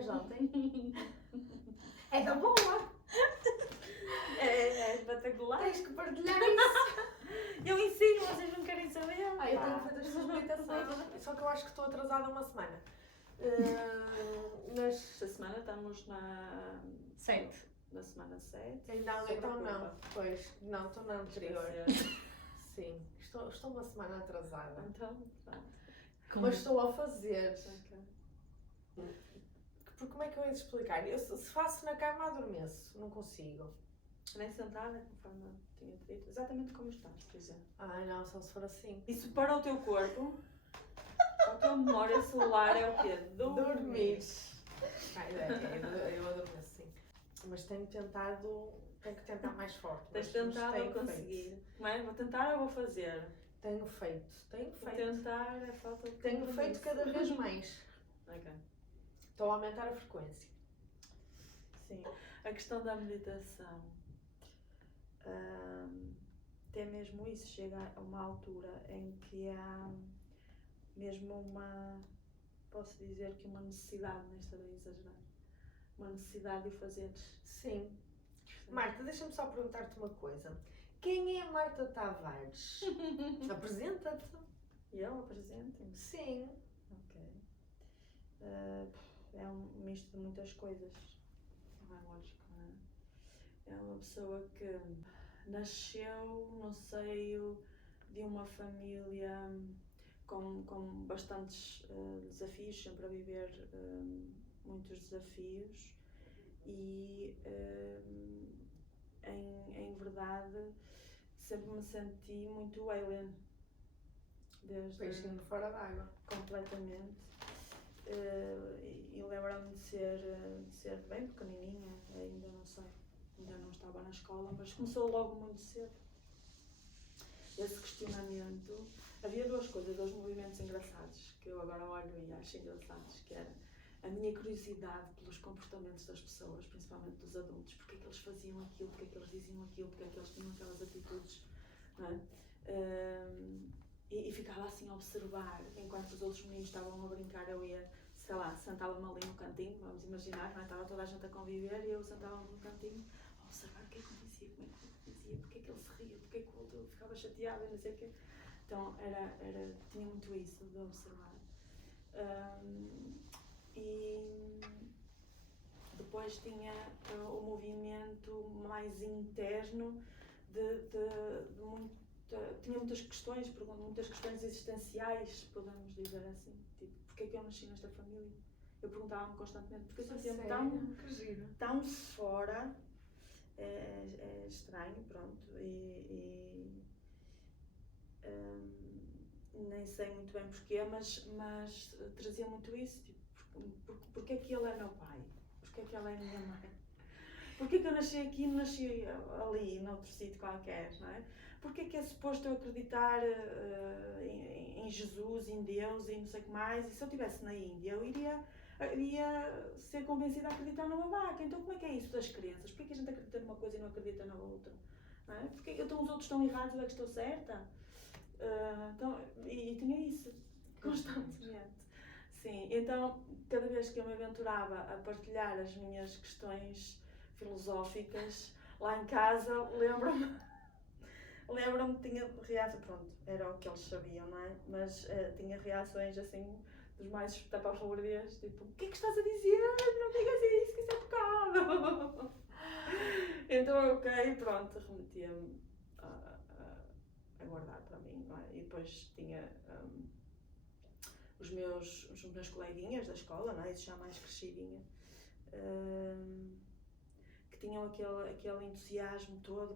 fez ontem? É da boa! É espetacular. Tens que partilhar isso! Eu ensino, vocês não querem saber. Eu tenho feito as suas meditações, só que eu acho que estou atrasada uma semana. Esta semana estamos na... 7. Na semana 7. Não, então não. Pois, não, estou na anterior. Sim, estou uma semana atrasada. Então, pronto. Mas estou a fazer. Ok. Porque como é que eu ia te explicar? Eu, se faço na cama, adormeço. Não consigo. Nem sentada, conforme eu tinha dito. Exatamente como estás, por exemplo. Ai não, só se for assim. Isso para o teu corpo, a tua memória celular é o quê? Dormir. Eu adormeço, sim. Mas tenho que tentar mais forte. Tens mas tentado tenho a conseguir. feito. Não é? Vou tentar ou vou fazer? Tenho feito. Tentar é falta de Tenho compromisso. feito cada vez mais. Ok. Estou a aumentar a frequência. Sim. A questão da meditação. Até mesmo isso chega a uma altura em que há mesmo posso dizer que uma necessidade, não estarei a exagerar, uma necessidade de o fazeres. Sim. Marta, deixa-me só perguntar-te uma coisa. Quem é a Marta Tavares? Apresenta-te. E eu apresento-me? Sim. Ok. É um misto de muitas coisas. Não é lógico, não é? É uma pessoa que nasceu no seio de uma família com bastantes desafios, sempre a viver muitos desafios e em verdade sempre me senti muito alien. Peixinho fora d'água. Completamente. E lembro-me de ser bem pequenininha, ainda não sei, ainda não estava na escola, mas começou logo muito cedo. Esse questionamento. Havia dois movimentos engraçados, que eu agora olho e acho engraçados, que era a minha curiosidade pelos comportamentos das pessoas, principalmente dos adultos, porque é que eles faziam aquilo, porque é que eles diziam aquilo, porque é que eles tinham aquelas atitudes, não é? E ficava assim a observar, enquanto os outros meninos estavam a brincar, eu ia, sei lá, sentava-me ali no cantinho, vamos imaginar, não é? Estava toda a gente a conviver e eu sentava-me no cantinho a observar o que é que ele dizia, como é que ele dizia, porque é que ele se ria, porque é que o outro ficava chateado, não sei o quê. Então tinha muito isso de observar. E depois tinha o movimento mais interno tinha muitas questões existenciais, podemos dizer assim, tipo, porque é que eu nasci nesta família? Eu perguntava-me constantemente, porque eu sentia-me tão fora, é estranho, pronto, nem sei muito bem porquê, mas trazia muito isso, tipo, porque é que ele é meu pai? Porque é que ela é minha mãe? Porque é que eu nasci aqui e não nasci ali, noutro sítio qualquer, não é? Porque é que é suposto eu acreditar em Jesus, em Deus e não sei o que mais? E se eu estivesse na Índia, eu iria ser convencida a acreditar numa vaca. Então como é que é isso das crenças? Porquê é que a gente acredita numa coisa e não acredita na outra? Não é? Porque então os outros estão errados e eu é que estou certa? E tinha isso constantemente. Sim, então cada vez que eu me aventurava a partilhar as minhas questões filosóficas lá em casa, lembro-me tinha reações, pronto, era o que eles sabiam, não é? Mas tinha reações assim dos mais estapafúrdias, tipo, o que é que estás a dizer? Não digas isso, que isso é pecado! Então, ok, pronto, remetia-me a guardar para mim, não é? E depois tinha os meus coleguinhas da escola, não é? Isso já mais crescidinha, que tinham aquele entusiasmo todo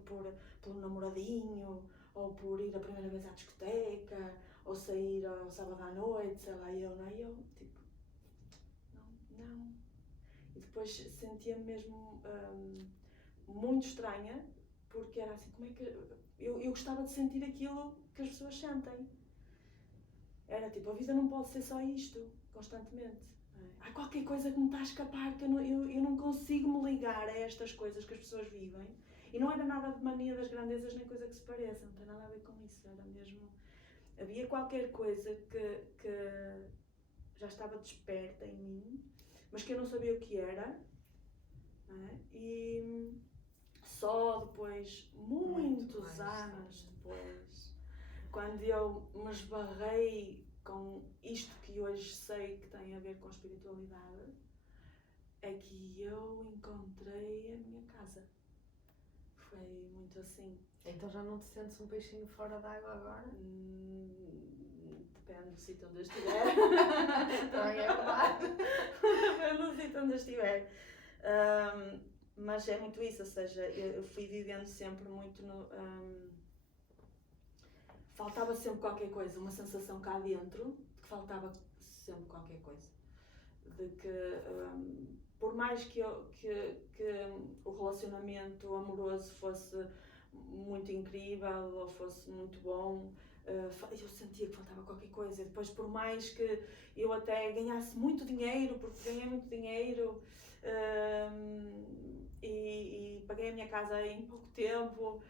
pelo namoradinho, ou por ir a primeira vez à discoteca, ou sair ao sábado à noite, sei lá, eu, não é? Eu, tipo, não. E depois sentia-me mesmo muito estranha, porque era assim, como é que... Eu gostava de sentir aquilo que as pessoas sentem. Era tipo, a vida não pode ser só isto, constantemente. Há qualquer coisa que me está a escapar, que eu não consigo me ligar a estas coisas que as pessoas vivem. E não era nada de mania das grandezas nem coisa que se pareça, não tem nada a ver com isso, era mesmo... Havia qualquer coisa que já estava desperta em mim, mas que eu não sabia o que era, não é? E só depois, muitos anos depois, quando eu me esbarrei com isto que hoje sei que tem a ver com espiritualidade, é que eu encontrei a minha casa. Foi muito assim. Então já não te sentes um peixinho fora d'água agora? Depende do sítio onde eu estiver. Também é verdade. Depende do sítio onde eu estiver. Mas é muito isso, ou seja, eu fui vivendo sempre muito no... faltava sempre qualquer coisa, uma sensação cá dentro de que faltava sempre qualquer coisa. De que, por mais que o relacionamento amoroso fosse muito incrível ou fosse muito bom, eu sentia que faltava qualquer coisa. E depois, por mais que eu até ganhasse muito dinheiro, porque ganhei muito dinheiro e paguei a minha casa em pouco tempo,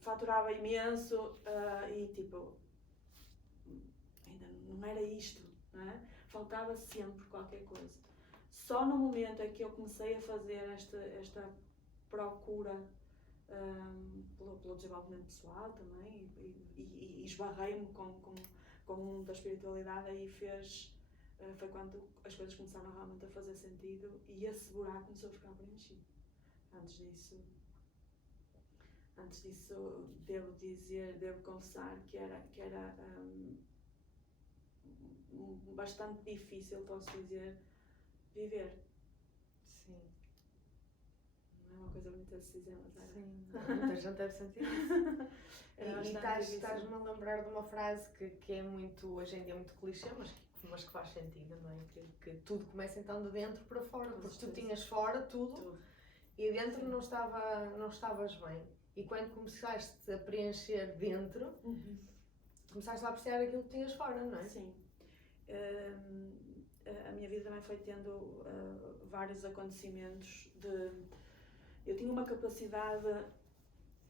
faturava imenso e tipo, ainda não era isto, não é? Faltava sempre qualquer coisa. Só no momento em que eu comecei a fazer esta procura pelo desenvolvimento pessoal também e esbarrei-me com o mundo da espiritualidade, aí foi quando as coisas começaram realmente a fazer sentido e esse buraco começou a ficar preenchido. Antes disso devo confessar que era bastante difícil, posso dizer, viver. Sim. Não é uma coisa bonita de se dizer, mas era. Sim, muita gente deve sentir isso. E estás-me a lembrar de uma frase que é muito, hoje em dia, muito clichê, mas que faz sentido, não é? Que tudo começa então de dentro para fora, porque tu tinhas fora tudo. E dentro não estavas bem. E quando começaste a preencher dentro, começaste a apreciar aquilo que tinhas fora, não é? Sim. A minha vida também foi tendo vários acontecimentos eu tinha uma capacidade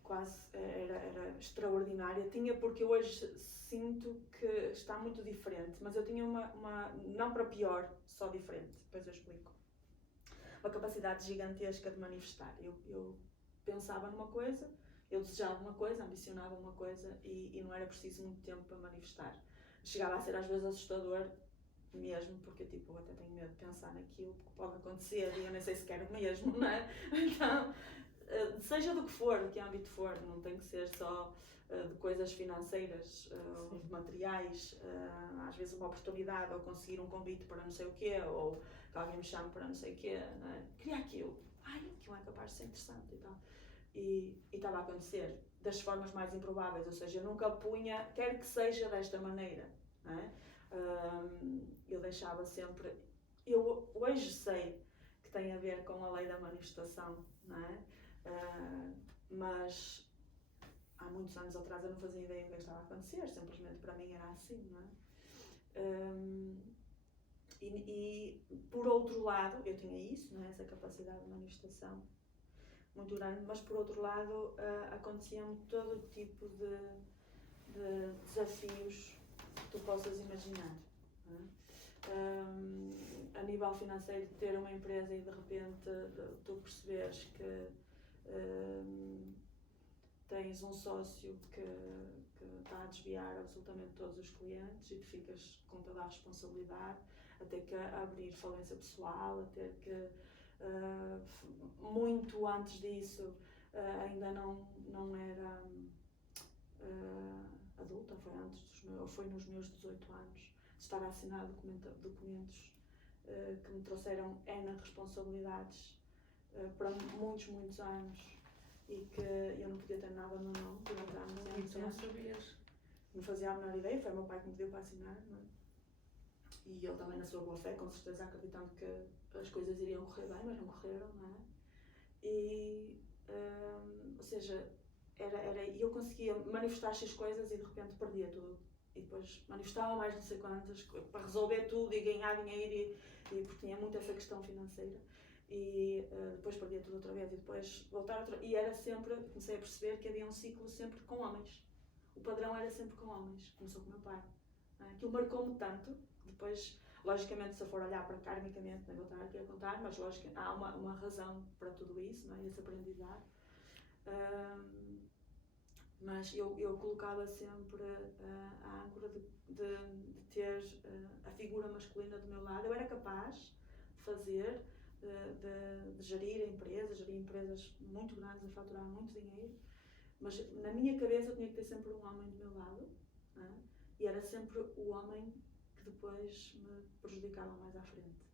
quase, era extraordinária. Tinha, porque hoje sinto que está muito diferente, mas eu tinha uma não para pior, só diferente, depois eu explico. Uma capacidade gigantesca de manifestar. Eu pensava numa coisa, eu desejava uma coisa, ambicionava uma coisa e não era preciso muito tempo para manifestar. Chegava a ser às vezes assustador mesmo, porque tipo, eu até tenho medo de pensar naquilo que pode acontecer e eu nem sei se quero mesmo, não é? Então, seja do que for, de que âmbito for, não tem que ser só de coisas financeiras, ou de materiais, às vezes uma oportunidade, ou conseguir um convite para não sei o quê, ou que alguém me chame para não sei o quê, não é? Queria aquilo, aquilo é capaz de ser interessante e tal. E estava a acontecer das formas mais improváveis, ou seja, eu nunca punha, quer que seja desta maneira, não é? Eu deixava sempre, eu hoje sei que tem a ver com a lei da manifestação, não é? Mas há muitos anos atrás eu não fazia ideia do que estava a acontecer, simplesmente para mim era assim, não é? E por outro lado, eu tinha isso, não é? Essa capacidade de manifestação muito grande, mas por outro lado acontecia-me todo tipo de desafios que tu possas imaginar, não é? A nível financeiro, ter uma empresa e de repente tu perceberes que tens um sócio que está a desviar absolutamente todos os clientes e tu ficas com toda a responsabilidade, a ter que abrir falência pessoal, a ter que muito antes disso ainda não era adulta, foi nos meus 18 anos de estar a assinar documentos que me trouxeram N responsabilidades para muitos anos e que eu não podia ter nada no nome durante anos. Tu não sabias? Não fazia a menor ideia, foi o meu pai que me deu para assinar, não é? E ele também na sua boa fé, com certeza acreditando que as coisas iriam correr bem, mas não correram, não é? E, ou seja, eu conseguia manifestar estas coisas e de repente perdia tudo. E depois manifestava mais não sei quantas, para resolver tudo e ganhar dinheiro, e porque tinha muito essa questão financeira. E depois perdia tudo outra vez e depois voltar outra vez. E era sempre, comecei a perceber que havia um ciclo sempre com homens. O padrão era sempre com homens. Começou com o meu pai. Aquilo marcou-me tanto. Depois, Logicamente, se eu for olhar para karmicamente, não vou estar aqui a contar, mas logicamente, há uma razão para tudo isso, não é? Esse aprendizado. Mas eu colocava sempre a âncora de ter a figura masculina do meu lado. Eu era capaz de fazer, de gerir empresas muito grandes, a faturar muito dinheiro, mas na minha cabeça eu tinha que ter sempre um homem do meu lado, não é? E era sempre o homem que depois me prejudicava mais à frente.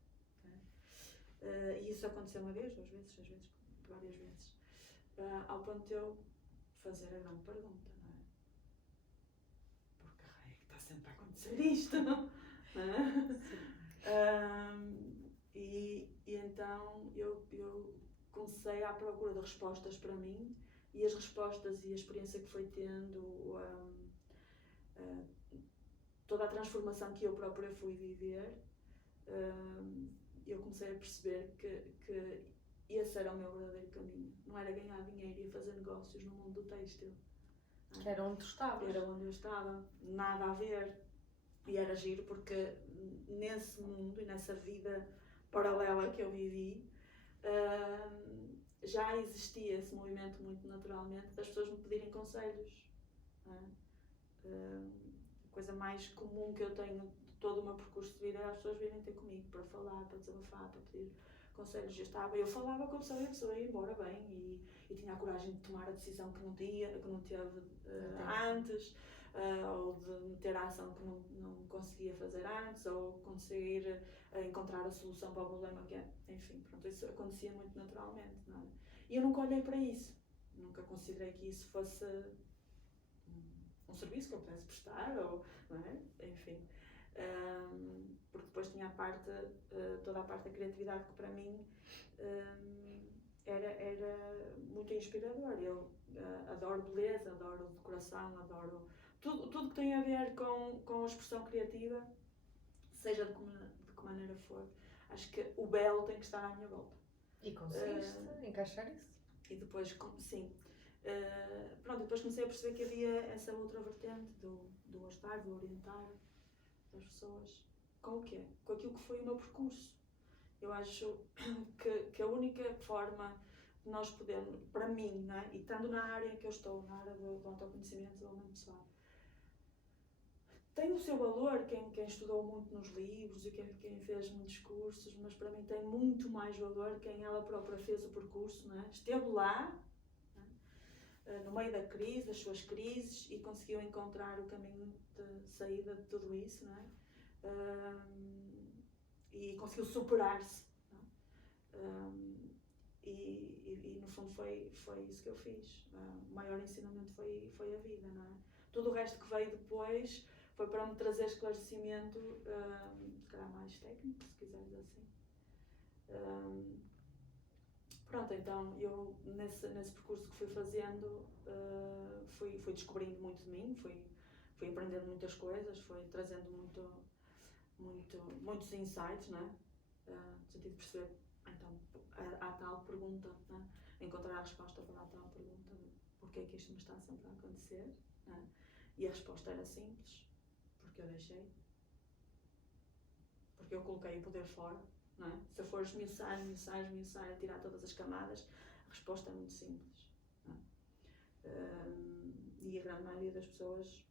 E isso aconteceu uma vez, 2 vezes, 6 vezes, várias vezes. Ao ponto de eu fazer a grande pergunta, não é? Por que raio é que está sempre a acontecer isto, não é? E então eu comecei à procura de respostas para mim, e as respostas e a experiência que foi tendo, toda a transformação que eu própria fui viver, eu comecei a perceber que esse era o meu verdadeiro caminho. Não era ganhar dinheiro e fazer negócios no mundo do têxtil. Que era onde tu estavas. Era onde eu estava. Nada a ver. E era giro porque nesse mundo e nessa vida paralela que eu vivi, já existia esse movimento muito naturalmente das pessoas me pedirem conselhos. A coisa mais comum que eu tenho de todo o meu percurso de vida é as pessoas virem ter comigo para falar, para desabafar, para pedir conselhos. Eu falava com a pessoa ia embora bem e tinha a coragem de tomar a decisão que não teve antes, ou de ter a ação que não conseguia fazer antes, ou conseguir encontrar a solução para o problema que é. Enfim, pronto, isso acontecia muito naturalmente, não é? E eu nunca olhei para isso, nunca considerei que isso fosse um serviço que eu pudesse prestar, ou, não é? Enfim. Porque depois tinha toda a parte da criatividade que para mim era muito inspirador. Eu adoro beleza, adoro decoração, adoro tudo que tem a ver com a expressão criativa, seja de que maneira for. Acho que o belo tem que estar à minha volta. E conseguiste encaixar isso? E depois, sim. Depois comecei a perceber que havia essa outra vertente do ajudar, do orientar as pessoas. Com o quê? Com aquilo que foi o meu percurso. Eu acho que a única forma de nós podermos, para mim, não é? E estando na área em que eu estou, na área do autoconhecimento e desenvolvimento pessoal, tem o seu valor quem estudou muito nos livros e quem fez muitos cursos, mas para mim tem muito mais valor quem ela própria fez o percurso, não é? Esteve lá, no meio da crise, das suas crises, e conseguiu encontrar o caminho de saída de tudo isso, não é? E conseguiu superar-se, e no fundo foi isso que eu fiz. O maior ensinamento foi a vida, não é? Tudo o resto que veio depois foi para me trazer esclarecimento, se calhar mais técnico, se quiseres assim. Pronto, então eu nesse percurso que fui fazendo, fui descobrindo muito de mim, fui aprendendo muitas coisas, fui trazendo muitos insights, não é? No sentido de perceber, então, a tal pergunta, não é? Encontrar a resposta para a tal pergunta de porquê é que isto me está sempre a acontecer, não é? E a resposta era simples, porque eu deixei, porque eu coloquei o poder fora, não é? Se eu for esmiuçar, tirar todas as camadas, a resposta é muito simples, não é? E a grande maioria das pessoas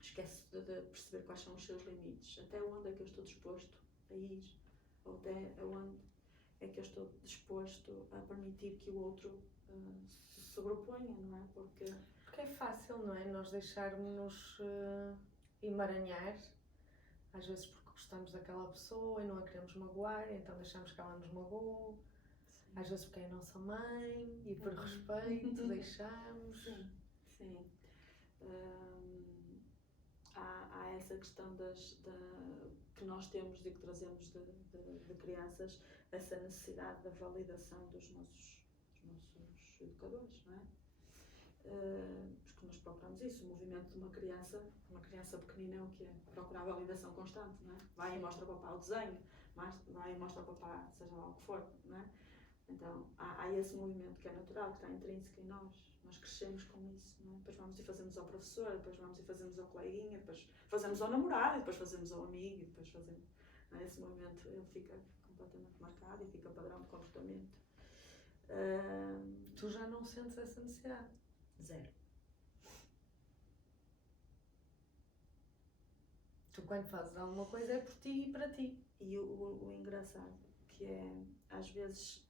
esquece de perceber quais são os seus limites, até onde é que eu estou disposto a ir, ou até onde é que eu estou disposto a permitir que o outro se sobreponha, não é? Porque é fácil, não é? Nós deixarmos-nos emaranhar, às vezes porque gostamos daquela pessoa e não a queremos magoar, então deixamos que ela nos magoe. Sim. Às vezes porque é a nossa mãe e por respeito deixamos. Sim. Há essa questão que nós temos e que trazemos de crianças, essa necessidade da validação dos nossos educadores, não é? Porque nós procuramos isso, o movimento de uma criança pequenina é o que é? Procurar validação constante, não é? Vai e mostra ao papá o desenho, vai e mostra ao papá seja lá o que for, não é? Então há esse movimento que é natural, que está intrínseco em nós crescemos com isso, não é? Depois vamos e fazemos ao professor, depois vamos e fazemos ao coleguinha, depois fazemos ao namorado, depois fazemos ao amigo, depois fazemos, Esse momento ele fica completamente marcado e fica padrão de comportamento. Tu já não sentes essa necessidade? Zero. Tu quando fazes alguma coisa é por ti e para ti. E o engraçado, que é, às vezes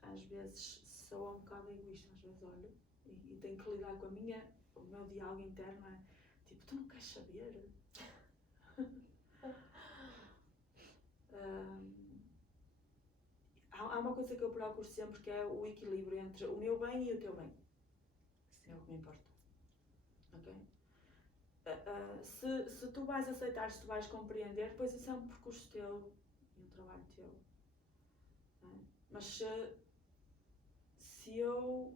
sou um bocado egoísta, às vezes olho e tenho que lidar com o meu diálogo interno, é tipo, tu não queres saber? Há uma coisa que eu procuro sempre, que é o equilíbrio entre o meu bem e o teu bem. É o que me importa. Ok? Se tu vais aceitar, se tu vais compreender, depois isso é um percurso teu e um trabalho teu. Não é? Mas se eu,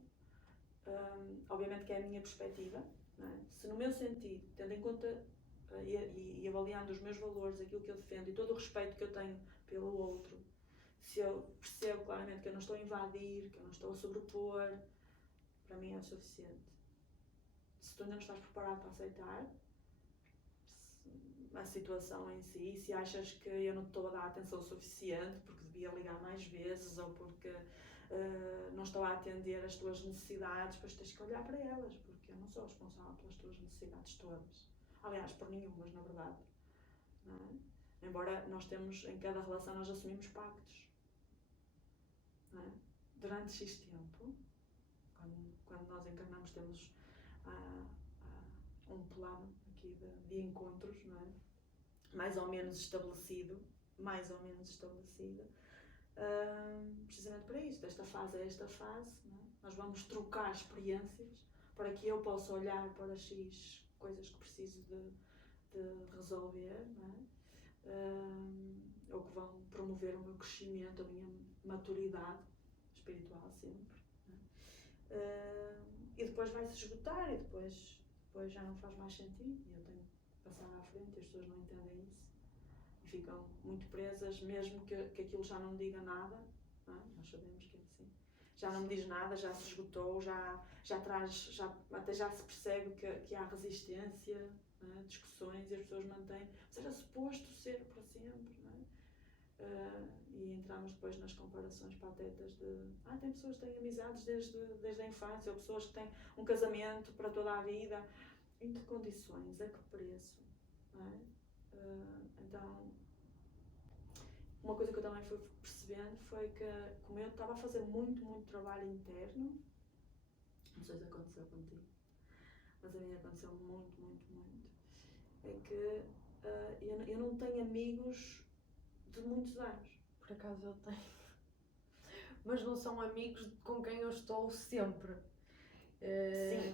obviamente que é a minha perspectiva, não é? Se no meu sentido, tendo em conta e avaliando os meus valores, aquilo que eu defendo e todo o respeito que eu tenho pelo outro, se eu percebo claramente que eu não estou a invadir, que eu não estou a sobrepor, para mim é o suficiente. Se tu ainda não estás preparado para aceitar a situação em si, se achas que eu não estou a dar atenção suficiente porque devia ligar mais vezes ou porque não estou a atender as tuas necessidades, depois tens que olhar para elas, porque eu não sou responsável pelas tuas necessidades todas. Aliás, por nenhumas, na verdade. Não é? Embora nós temos, em cada relação, nós assumimos pactos. Não é? Durante X tempo, quando nós encarnamos, temos um plano aqui de encontros, não é? mais ou menos estabelecido, precisamente para isto. Esta fase é esta fase, não é? Nós vamos trocar experiências para que eu possa olhar para X coisas que preciso de resolver, não é? Ou que vão promover o meu crescimento, a minha maturidade espiritual sempre, não é? E depois vai-se esgotar e depois já não faz mais sentido e eu tenho que passar à frente e as pessoas não entendem isso e ficam muito presas, mesmo que aquilo já não diga nada, não é? Nós sabemos que é assim, já não me diz nada, já se esgotou, até já se percebe que há resistência, não é? Discussões e as pessoas mantêm, mas era suposto ser para sempre, não é? E entramos depois nas comparações patetas de tem pessoas que têm amizades desde a infância, ou pessoas que têm um casamento para toda a vida. Em que condições? A que preço? Não é? Então, uma coisa que eu também fui percebendo foi que, como eu estava a fazer muito trabalho interno, não sei se aconteceu contigo, mas a mim aconteceu muito, é que eu não tenho amigos de muitos anos. Por acaso eu tenho. Mas não são amigos com quem eu estou sempre. Sim,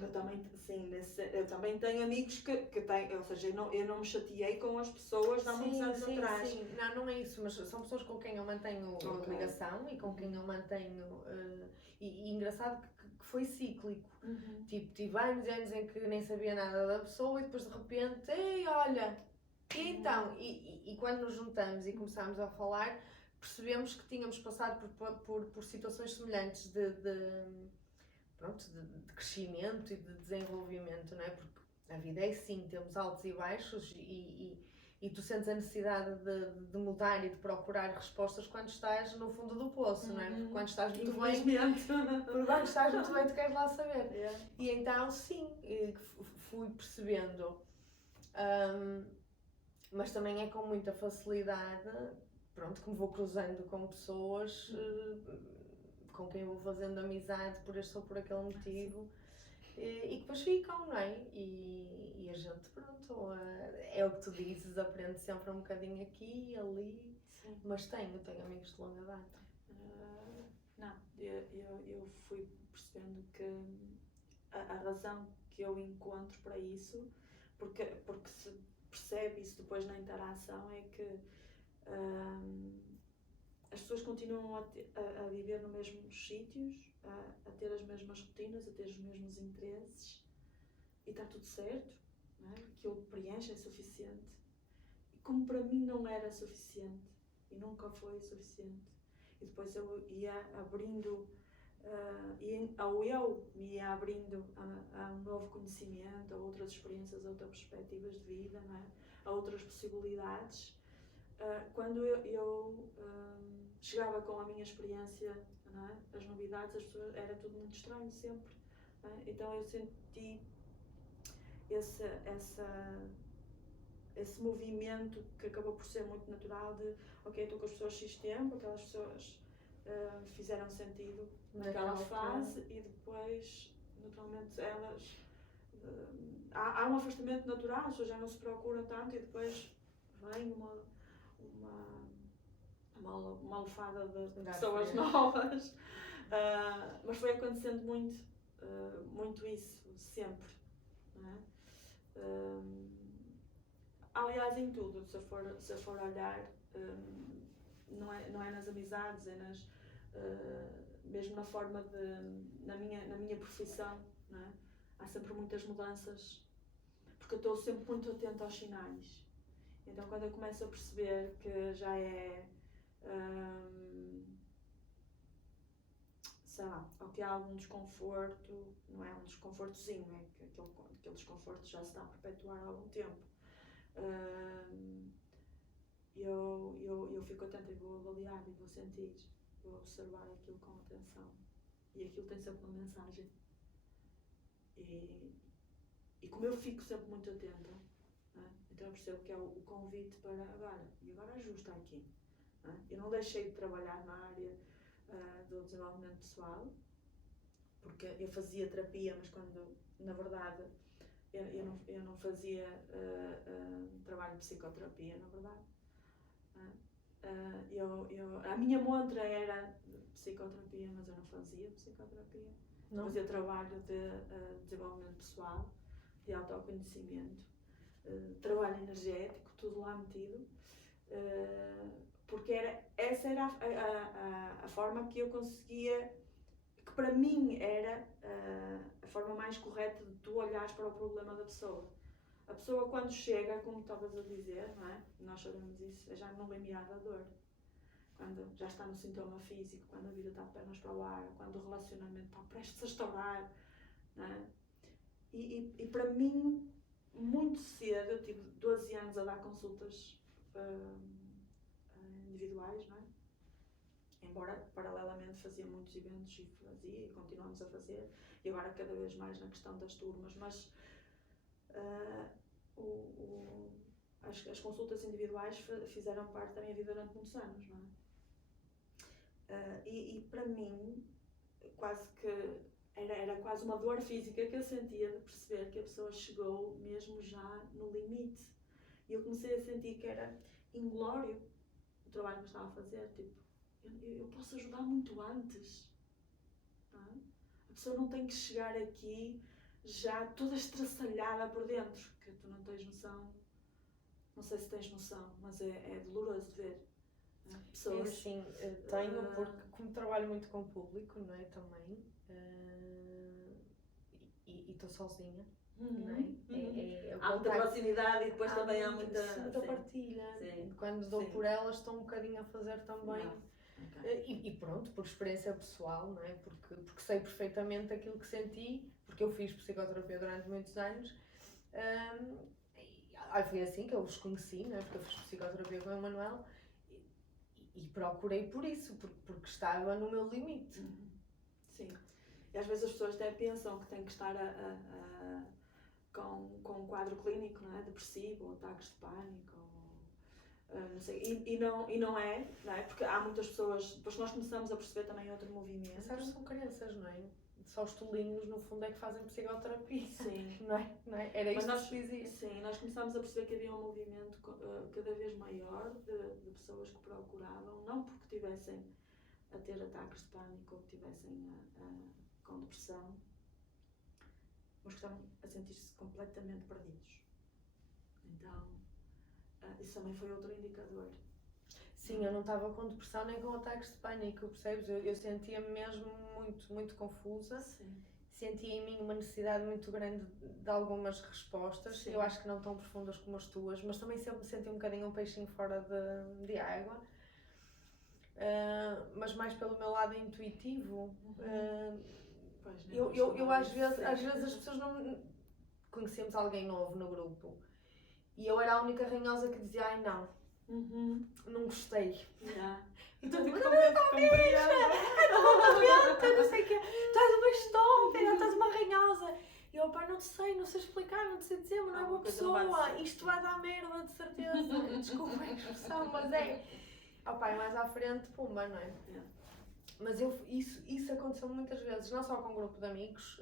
eu também tenho amigos que têm, ou seja, eu não me chateei com as pessoas de há muitos anos atrás. Sim, não é isso, mas são pessoas com quem eu mantenho ligação e com quem eu mantenho. E engraçado que foi cíclico. Tipo, tive anos e anos em que nem sabia nada da pessoa e depois de repente, ei, olha! E então, e quando nos juntamos e começámos a falar, percebemos que tínhamos passado por situações semelhantes de crescimento e de desenvolvimento, não é? Porque a vida é assim, temos altos e baixos e tu sentes a necessidade de mudar e de procurar respostas quando estás no fundo do poço, não é? Porque quando estás muito bem, tu queres lá saber. Yeah. E então, sim, fui percebendo. Mas também é com muita facilidade, que me vou cruzando com pessoas com quem vou fazendo amizade por este ou por aquele motivo e que depois ficam, não é? E a gente, é o que tu dizes, aprende sempre um bocadinho aqui e ali. Sim. Mas tenho amigos de longa data. Eu fui percebendo que a razão que eu encontro para isso, porque se percebe isso depois na interação, é que as pessoas continuam a viver nos mesmos sítios, a ter as mesmas rotinas, a ter os mesmos interesses e está tudo certo, não é? Aquilo que preenche é suficiente. E como para mim não era suficiente e nunca foi suficiente, e depois eu ia abrindo, eu me ia abrindo a um novo conhecimento, a outras experiências, a outras perspectivas de vida, não é? A outras possibilidades. quando eu chegava com a minha experiência, não é? As novidades, as pessoas, era tudo muito estranho sempre. Não é? Então eu senti esse movimento que acabou por ser muito natural de, ok, estou com as pessoas X tempo, aquelas pessoas fizeram sentido naquela fase e depois, naturalmente, elas... há um afastamento natural, as pessoas já não se procuram tanto e depois vem uma alofada de pessoas novas. Mas foi acontecendo muito isso, sempre. Não é? Aliás, em tudo, se eu for olhar, não é nas amizades, é mesmo na forma na minha profissão, não é? Há sempre muitas mudanças, porque eu estou sempre muito atenta aos sinais. Então, quando eu começo a perceber que já é, sei lá, ou que há algum desconforto, não é um desconfortozinho, é que aquele desconforto já se está a perpetuar há algum tempo. Eu fico atenta e vou avaliar e vou sentir, vou observar aquilo com atenção. E aquilo tem sempre uma mensagem. E como eu fico sempre muito atenta, né? Então eu percebo que é o convite para agora ajusta aqui. Né? Eu não deixei de trabalhar na área do desenvolvimento pessoal, porque eu fazia terapia, mas quando, na verdade, eu não fazia trabalho de psicoterapia, na verdade. A minha montra era de psicoterapia, mas eu não fazia psicoterapia. Não. Fazia trabalho de desenvolvimento pessoal, de autoconhecimento, trabalho energético, tudo lá metido, porque essa era a forma que eu conseguia, que para mim era a forma mais correta de tu olhares para o problema da pessoa. A pessoa quando chega, como estavas a dizer, não é? Nós sabemos isso, é já no limiar da dor. Quando já está no sintoma físico, quando a vida está de pernas para o ar, quando o relacionamento está prestes a estourar, não é? E para mim, muito cedo, eu tive 12 anos a dar consultas individuais, não é? Embora paralelamente fazia muitos eventos e continuamos a fazer, e agora cada vez mais na questão das turmas, mas as consultas individuais fizeram parte da minha vida durante muitos anos, não é? E para mim, quase que era quase uma dor física que eu sentia de perceber que a pessoa chegou mesmo já no limite. E eu comecei a sentir que era inglório o trabalho que eu estava a fazer. Tipo, eu posso ajudar muito antes. Não é? A pessoa não tem que chegar aqui já toda estraçalhada por dentro, que tu não tens noção. Não sei se tens noção, mas é doloroso de ver. Pessoas... Sim, tenho, porque como trabalho muito com o público, não é, também, e estou sozinha, não é? Há muita proximidade e depois também há muita partilha. Sim. Quando dou por elas, estou um bocadinho a fazer também. Okay. E pronto, por experiência pessoal, não é? Porque sei perfeitamente aquilo que senti, porque eu fiz psicoterapia durante muitos anos. Foi assim que eu os conheci, não é? Porque eu fiz psicoterapia com o Emanuel. E procurei por isso, porque estava no meu limite. Sim. E às vezes as pessoas até pensam que têm que estar com um quadro clínico, não é? Depressivo, ou ataques de pânico, não sei. E não é, porque há muitas pessoas, depois nós começamos a perceber também outro movimento. Essas são crianças, não é? Só os tolinhos, no fundo, é que fazem psicoterapia. Sim. Não é? Era isto que se dizia. Sim, nós começámos a perceber que havia um movimento cada vez maior de pessoas que procuravam, não porque tivessem a ter ataques de pânico ou que tivessem com depressão, mas que estavam a sentir-se completamente perdidos. Então, isso também foi outro indicador. Sim, eu não estava com depressão nem com ataques de pânico, percebes? Eu sentia-me mesmo muito, muito confusa. Sim. Sentia em mim uma necessidade muito grande de algumas respostas. Sim. Eu acho que não tão profundas como as tuas, mas também sempre me senti um bocadinho um peixinho fora de água. Mas mais pelo meu lado intuitivo. Eu às vezes as pessoas não... Conhecemos alguém novo no grupo e eu era a única ranhosa que dizia, ai não, Não gostei. E tu ficou muito compreendo. Não sei o quê. Tu és uma estúpida, estás uma ranhosa. E eu, pai, não sei explicar, não sei dizer, mas não é uma pessoa. Isto vai dar merda, de certeza. Desculpa a expressão, mas é. Pai, mais à frente, pumba, não é? Mas isso aconteceu muitas vezes, não só com um grupo de amigos,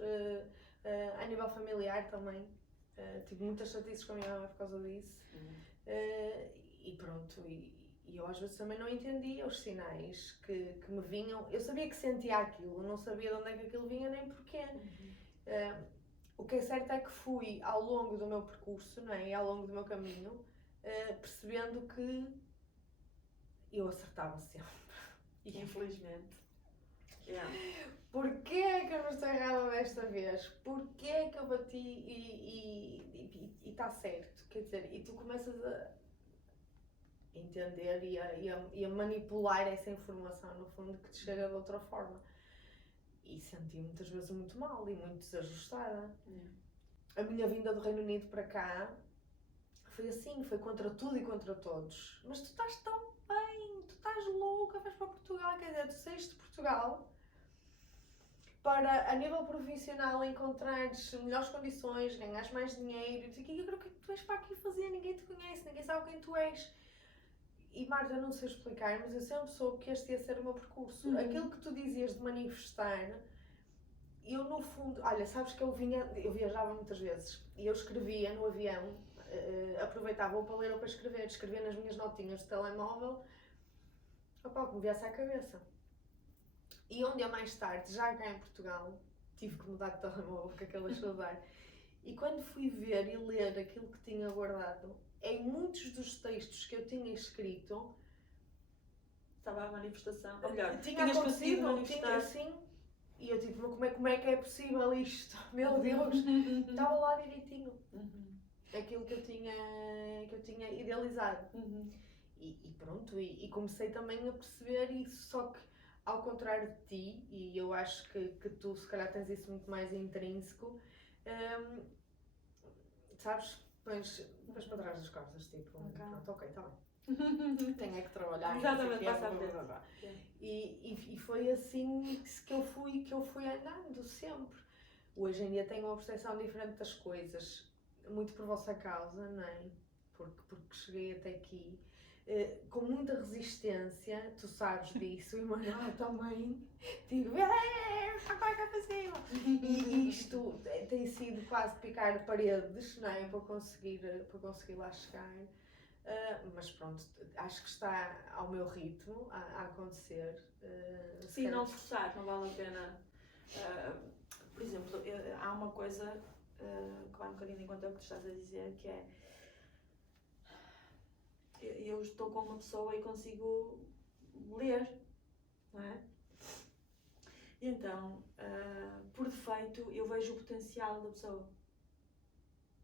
a nível familiar também. Tive muitas chatices com a minha mãe por causa disso. E pronto, e eu às vezes também não entendia os sinais que me vinham. Eu sabia que sentia aquilo, não sabia de onde é que aquilo vinha nem porquê. O que é certo é que fui ao longo do meu percurso, não é? E ao longo do meu caminho, percebendo que eu acertava sempre. Infelizmente. Porquê é que eu não estou errada desta vez? Porquê é que eu bati e está certo? Quer dizer, e tu começas a entender e a manipular essa informação, no fundo, que te chega de outra forma. E senti muitas vezes muito mal e muito desajustada. A minha vinda do Reino Unido para cá foi assim, foi contra tudo e contra todos. Mas tu estás tão bem, tu estás louca, vais para Portugal, quer dizer, tu saíste de Portugal para, a nível profissional, encontrares melhores condições, ganhares mais dinheiro, e eu creo que tu és para aqui fazer, ninguém te conhece, ninguém sabe quem tu és. E Marta, não sei explicar, mas eu sempre soube que este ia ser o meu percurso. Aquilo que tu dizias de manifestar, eu no fundo, olha, sabes que eu viajava muitas vezes e eu escrevia no avião, aproveitava ou para ler ou para escrever, escrevia nas minhas notinhas de telemóvel, o que me viesse à cabeça. E onde eu mais tarde, já cá em Portugal, tive que mudar de telemóvel porque aquele deixou de dar. E quando fui ver e ler aquilo que tinha guardado, em muitos dos textos que eu tinha escrito, estava a manifestação, ou melhor, tinha assim, e eu tipo, como é que é possível isto? Meu Deus, estava lá direitinho. Aquilo que eu tinha idealizado. E pronto, e comecei também a perceber isso, só que ao contrário de ti, e eu acho que tu se calhar tens isso muito mais intrínseco, sabes, pões para trás das costas, tipo, pronto, ok, está bem. Tenho é que trabalhar. Exatamente, e foi assim que eu fui andando sempre. Hoje em dia tenho uma percepção diferente das coisas, muito por vossa causa, não é? Porque cheguei até aqui com muita resistência, tu sabes disso, e o Manuel também. Digo, como é que é possível? E isto tem sido quase picar paredes, não é? Para conseguir lá chegar. Mas pronto, acho que está ao meu ritmo a acontecer. Sim, não forçar, não vale a pena. Por exemplo, há uma coisa que vai um bocadinho em conta o que tu estás a dizer, que é eu estou com uma pessoa e consigo ler, não é? E então, por defeito, eu vejo o potencial da pessoa.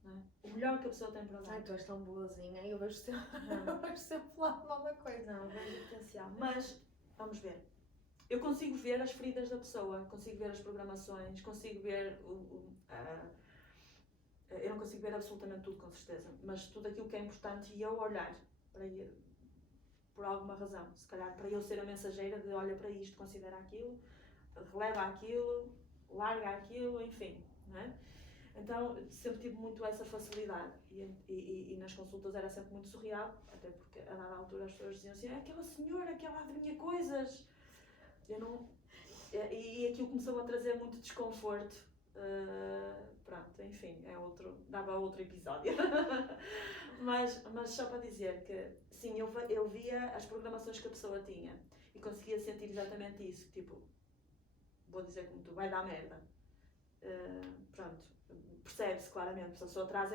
Não é? O melhor que a pessoa tem para dar. Ai, tu és tão boazinha e eu vejo sempre lá mal da coisa. Não, vejo o potencial. Mas, vamos ver. Eu consigo ver as feridas da pessoa, consigo ver as programações, consigo ver eu não consigo ver absolutamente tudo, com certeza, mas tudo aquilo que é importante e eu olhar para ele, por alguma razão, se calhar para eu ser a mensageira de olha para isto, considera aquilo, releva aquilo, larga aquilo, enfim, não é? Então sempre tive muito essa facilidade e nas consultas era sempre muito surreal, até porque a dada altura as pessoas diziam assim, aquela senhora que ela adivinha coisas, e aquilo começou a trazer muito desconforto. Pronto, enfim, dava outro episódio. mas só para dizer que sim, eu via as programações que a pessoa tinha e conseguia sentir exatamente isso, tipo, vou dizer como tu, vai dar merda. Pronto, percebe-se claramente, se a pessoa traz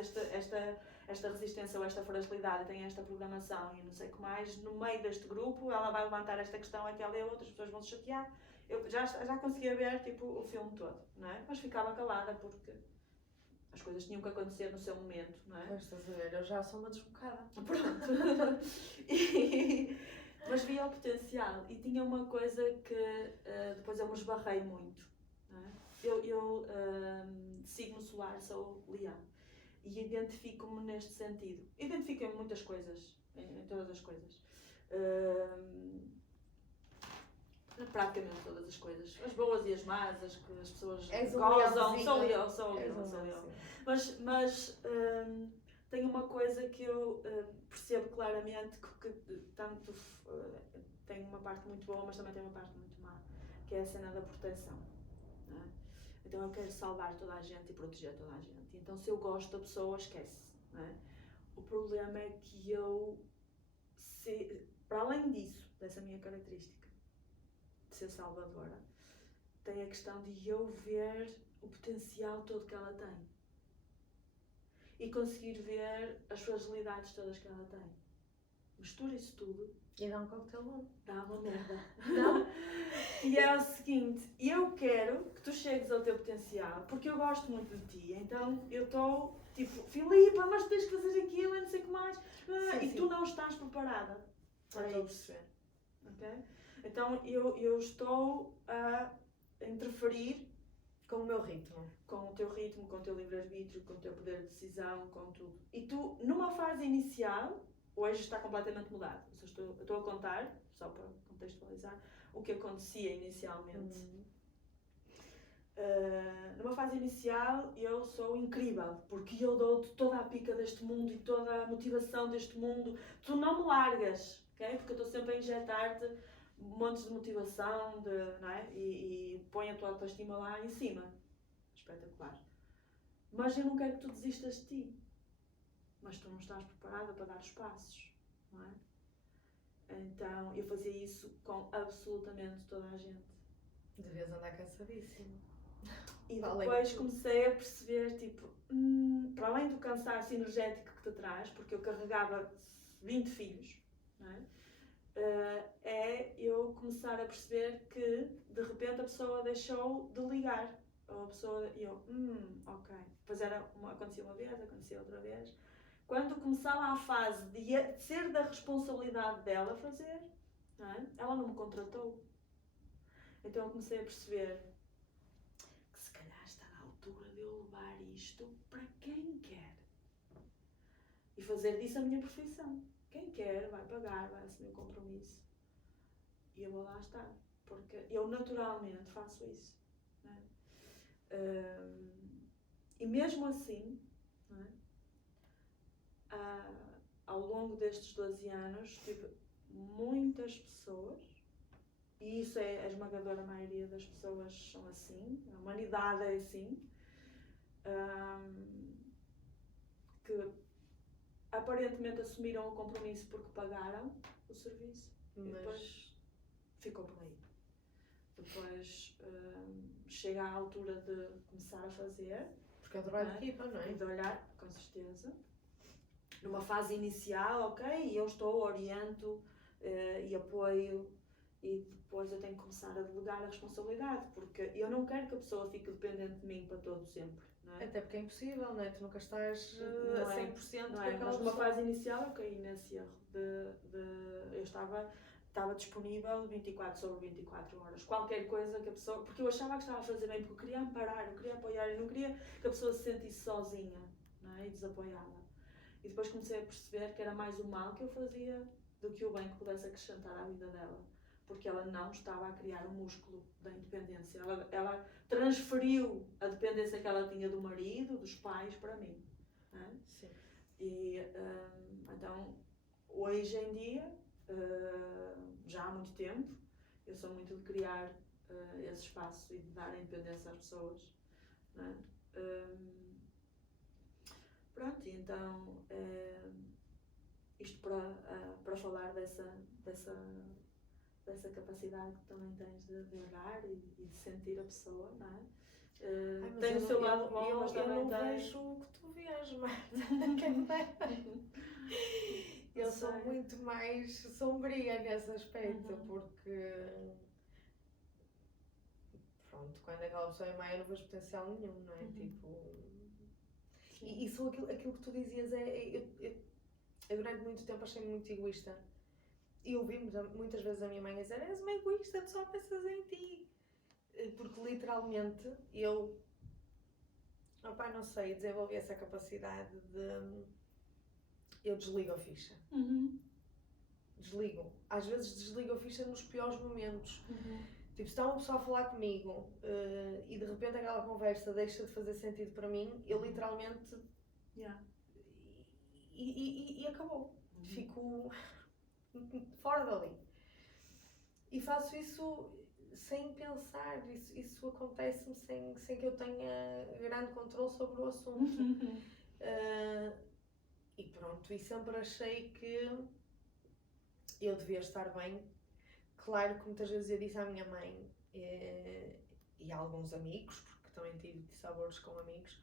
esta resistência ou esta fragilidade, tem esta programação e não sei o que mais, no meio deste grupo ela vai levantar esta questão, aquela e a outra, as pessoas vão se chatear. Eu já conseguia ver tipo, o filme todo, não é? Mas ficava calada porque as coisas tinham que acontecer no seu momento, não é? Mas estás a ver, eu já sou uma desbocada. Pronto. Mas via o potencial e tinha uma coisa que depois eu me esbarrei muito, não é? Eu signo solar sou Leão E identifico-me neste sentido. Identifico-me em muitas coisas, em todas as coisas. Praticamente todas as coisas. As boas e as más, as que as pessoas gozam. Sou leão. Mas tem uma coisa que eu percebo claramente que tanto tem uma parte muito boa, mas também tem uma parte muito má, que é a cena da proteção. Não é? Então eu quero salvar toda a gente e proteger toda a gente. Então se eu gosto da pessoa, esquece. Não é? O problema é que eu, para além disso, dessa minha característica de ser salvadora, tem a questão de eu ver o potencial todo que ela tem. E conseguir ver as fragilidades todas que ela tem. Mistura isso tudo. E dá um coquetel bom. Dá uma merda. Não? E é o seguinte, eu quero que tu chegues ao teu potencial, porque eu gosto muito de ti. Então eu estou tipo, Filipa, mas tens que fazer aquilo e não sei o que mais. Sim, tu não estás preparada para isso. Okay? Então eu estou a interferir com o meu ritmo. Com o teu ritmo, com o teu livre-arbítrio, com o teu poder de decisão, com tudo. E tu, numa fase inicial, hoje está completamente mudado. Eu estou a contar, só para contextualizar, o que acontecia inicialmente. Numa fase inicial, eu sou incrível, porque eu dou-te toda a pica deste mundo e toda a motivação deste mundo. Tu não me largas, okay? Porque eu estou sempre a injetar-te montes de motivação, não é? E põe a tua autoestima lá em cima. Espetacular. Mas eu não quero que tu desistas de ti. Mas tu não estás preparada para dar os passos, não é? Então, eu fazia isso com absolutamente toda a gente. Devias andar cansadíssimo. E depois comecei a perceber, tipo, para além do cansaço energético que te traz, porque eu carregava 20 filhos, não é? É eu começar a perceber que de repente a pessoa deixou de ligar, ou a pessoa, e eu, ok, depois acontecia uma vez, acontecia outra vez, quando começava a fase de ser da responsabilidade dela fazer, não é? Ela não me contratou, então eu comecei a perceber que se calhar está na altura de eu levar isto para quem quer e fazer disso a minha profissão. Quem quer vai pagar, vai assumir o compromisso. E eu vou lá estar. Porque eu naturalmente faço isso. Não é? E mesmo assim, não é? Ao longo destes 12 anos, tive muitas pessoas, e isso é a esmagadora maioria das pessoas são assim, a humanidade é assim, que aparentemente assumiram o compromisso porque pagaram o serviço, mas depois ficou por aí. Depois chega à altura de começar a fazer. Porque é um trabalho de equipa, não é? E de olhar, com certeza. Numa fase inicial, ok, e eu oriento e apoio, e depois eu tenho que começar a delegar a responsabilidade, porque eu não quero que a pessoa fique dependente de mim para todo sempre. Não é? Até porque é impossível, não é? Tu nunca estás a 100% não é? Mas numa fase inicial eu caí nesse erro eu estava disponível 24 sobre 24 horas. Qualquer coisa que a pessoa... Porque eu achava que estava a fazer bem, porque eu queria amparar, eu queria apoiar, eu não queria que a pessoa se sentisse sozinha, não é? E desapoiada. E depois comecei a perceber que era mais o mal que eu fazia do que o bem que pudesse acrescentar à vida dela. Porque ela não estava a criar o músculo da independência. Ela transferiu a dependência que ela tinha do marido, dos pais, para mim. Não é? Sim. E então, hoje em dia, já há muito tempo, eu sou muito de criar esse espaço e de dar a independência às pessoas. Não é? Pronto, então, isto para falar dessa capacidade que também tens de olhar e de sentir a pessoa, não é? Tem o seu lado bom, mas também eu não vejo o que tu vês, mas eu sou muito mais sombria nesse aspecto, porque pronto, quando aquela pessoa é má eu não vejo potencial nenhum, não é? Tipo... E só aquilo que tu dizias eu durante muito tempo achei-me muito egoísta. E ouvi muitas vezes a minha mãe dizer: és uma egoísta, tu só pensas em ti. Porque literalmente eu Opá, não sei, desenvolvi essa capacidade de... Eu desligo a ficha. Desligo. Às vezes desligo a ficha nos piores momentos. Tipo, se está uma pessoa a falar comigo e de repente aquela conversa deixa de fazer sentido para mim, eu literalmente... E acabou. Fico fora dali. E faço isso sem pensar, isso acontece-me sem que eu tenha grande controle sobre o assunto. E pronto, e sempre achei que eu devia estar bem. Claro que muitas vezes eu disse à minha mãe e a alguns amigos, porque também tive dissabores com amigos,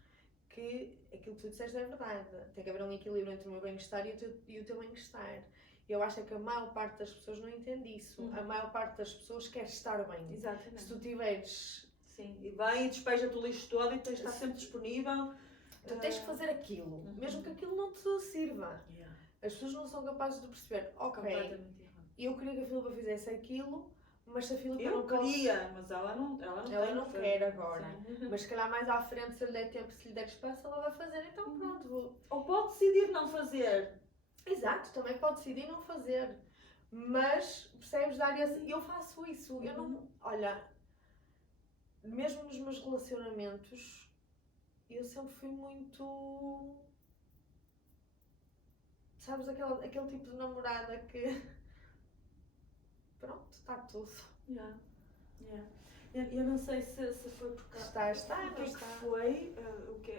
que aquilo que tu disseste é verdade. Tem que haver um equilíbrio entre o meu bem-estar e o teu bem-estar. Eu acho que a maior parte das pessoas não entende isso. A maior parte das pessoas quer estar bem. Exatamente. Se tu tiveres... Sim, e vem e despeja-te o lixo todo e tens de estar sempre disponível. Tu tens que fazer aquilo, mesmo que aquilo não te sirva. As pessoas não são capazes de perceber, ok, eu queria que a Filipa fizesse aquilo, mas se a Filipa não queria, mas ela não quer agora. Mas se calhar mais à frente, se lhe der tempo, se lhe der espaço, ela vai fazer, então pronto. Ou pode decidir não fazer. Exato, também pode decidir não fazer. Mas, percebes, dar esse... Eu faço isso, eu não... Olha, mesmo nos meus relacionamentos, eu sempre fui muito... Sabes, aquele tipo de namorada que... Pronto, está tudo. Eu não sei se foi porque... Está, o que é que foi,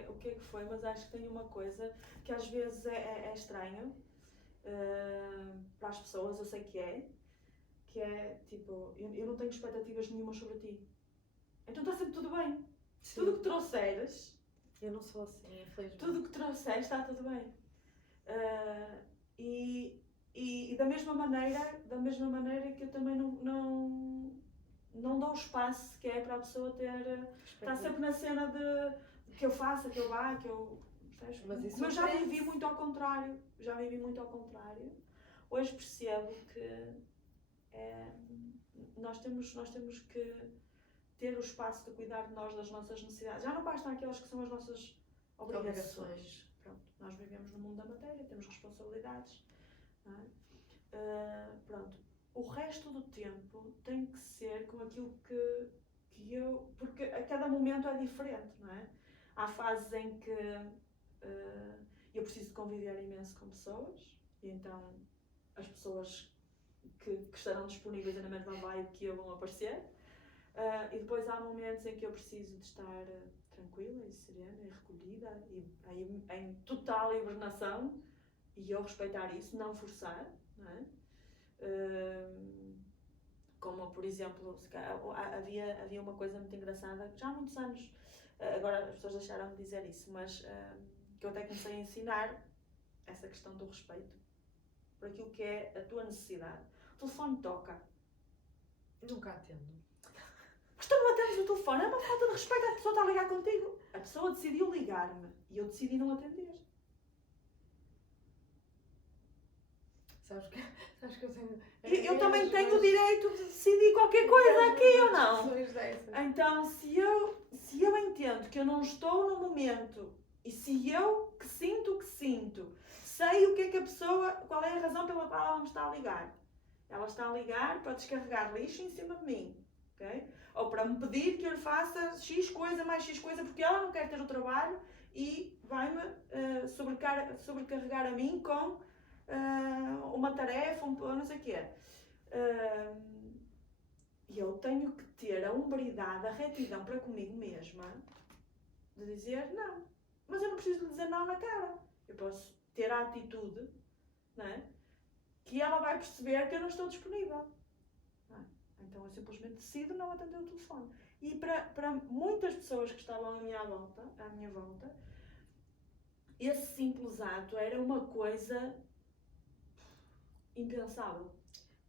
o que é que foi, mas acho que tem uma coisa que às vezes é estranho para as pessoas, eu sei que é tipo, eu não tenho expectativas nenhumas sobre ti. Então está sempre tudo bem. Sim. Tudo o que trouxeres... Eu não sou assim, infelizmente. Tudo o que trouxeres está tudo bem. E da mesma maneira que eu também não dou espaço sequer para a pessoa ter... Está sempre na cena de que eu faça, que eu vá, que eu... Mas isso eu já vivi muito ao contrário. Hoje percebo que nós temos que ter o espaço de cuidar de nós, das nossas necessidades. Já não bastam aquelas que são as nossas obrigações. Pronto, nós vivemos no mundo da matéria, temos responsabilidades. Não é? Pronto. O resto do tempo tem que ser com aquilo que eu... Porque a cada momento é diferente, não é? Há fases em que eu preciso de conviver imenso com pessoas, e então as pessoas que estarão disponíveis na mesma vibe que eu vão aparecer. E depois há momentos em que eu preciso de estar tranquila e serena e recolhida e em total hibernação, e eu respeitar isso, não forçar, não é? Como por exemplo, havia uma coisa muito engraçada, já há muitos anos, agora as pessoas deixaram de dizer isso, mas que eu até comecei a ensinar essa questão do respeito por aquilo que é a tua necessidade. O telefone toca. Nunca atendo. Mas tu não atendes o telefone, é uma falta de respeito, a pessoa está a ligar contigo. A pessoa decidiu ligar-me e eu decidi não atender. Sabes que eu tenho... Eu também tenho o direito de decidir qualquer coisa aqui ou não. Então, se eu entendo que eu não estou no momento e se eu que sinto o que sinto, sei o que é que a pessoa, qual é a razão pela qual ela me está a ligar. Ela está a ligar para descarregar lixo em cima de mim, ok? Ou para me pedir que eu lhe faça X coisa mais X coisa porque ela não quer ter o trabalho e vai-me sobrecarregar a mim com uma tarefa, não sei o quê. E eu tenho que ter a hombridade, a retidão para comigo mesma de dizer não. Mas eu não preciso lhe dizer não na cara. Eu posso ter a atitude, não é? Que ela vai perceber que eu não estou disponível. Então eu simplesmente decido não atender o telefone. E para muitas pessoas que estavam à minha volta, esse simples ato era uma coisa impensável.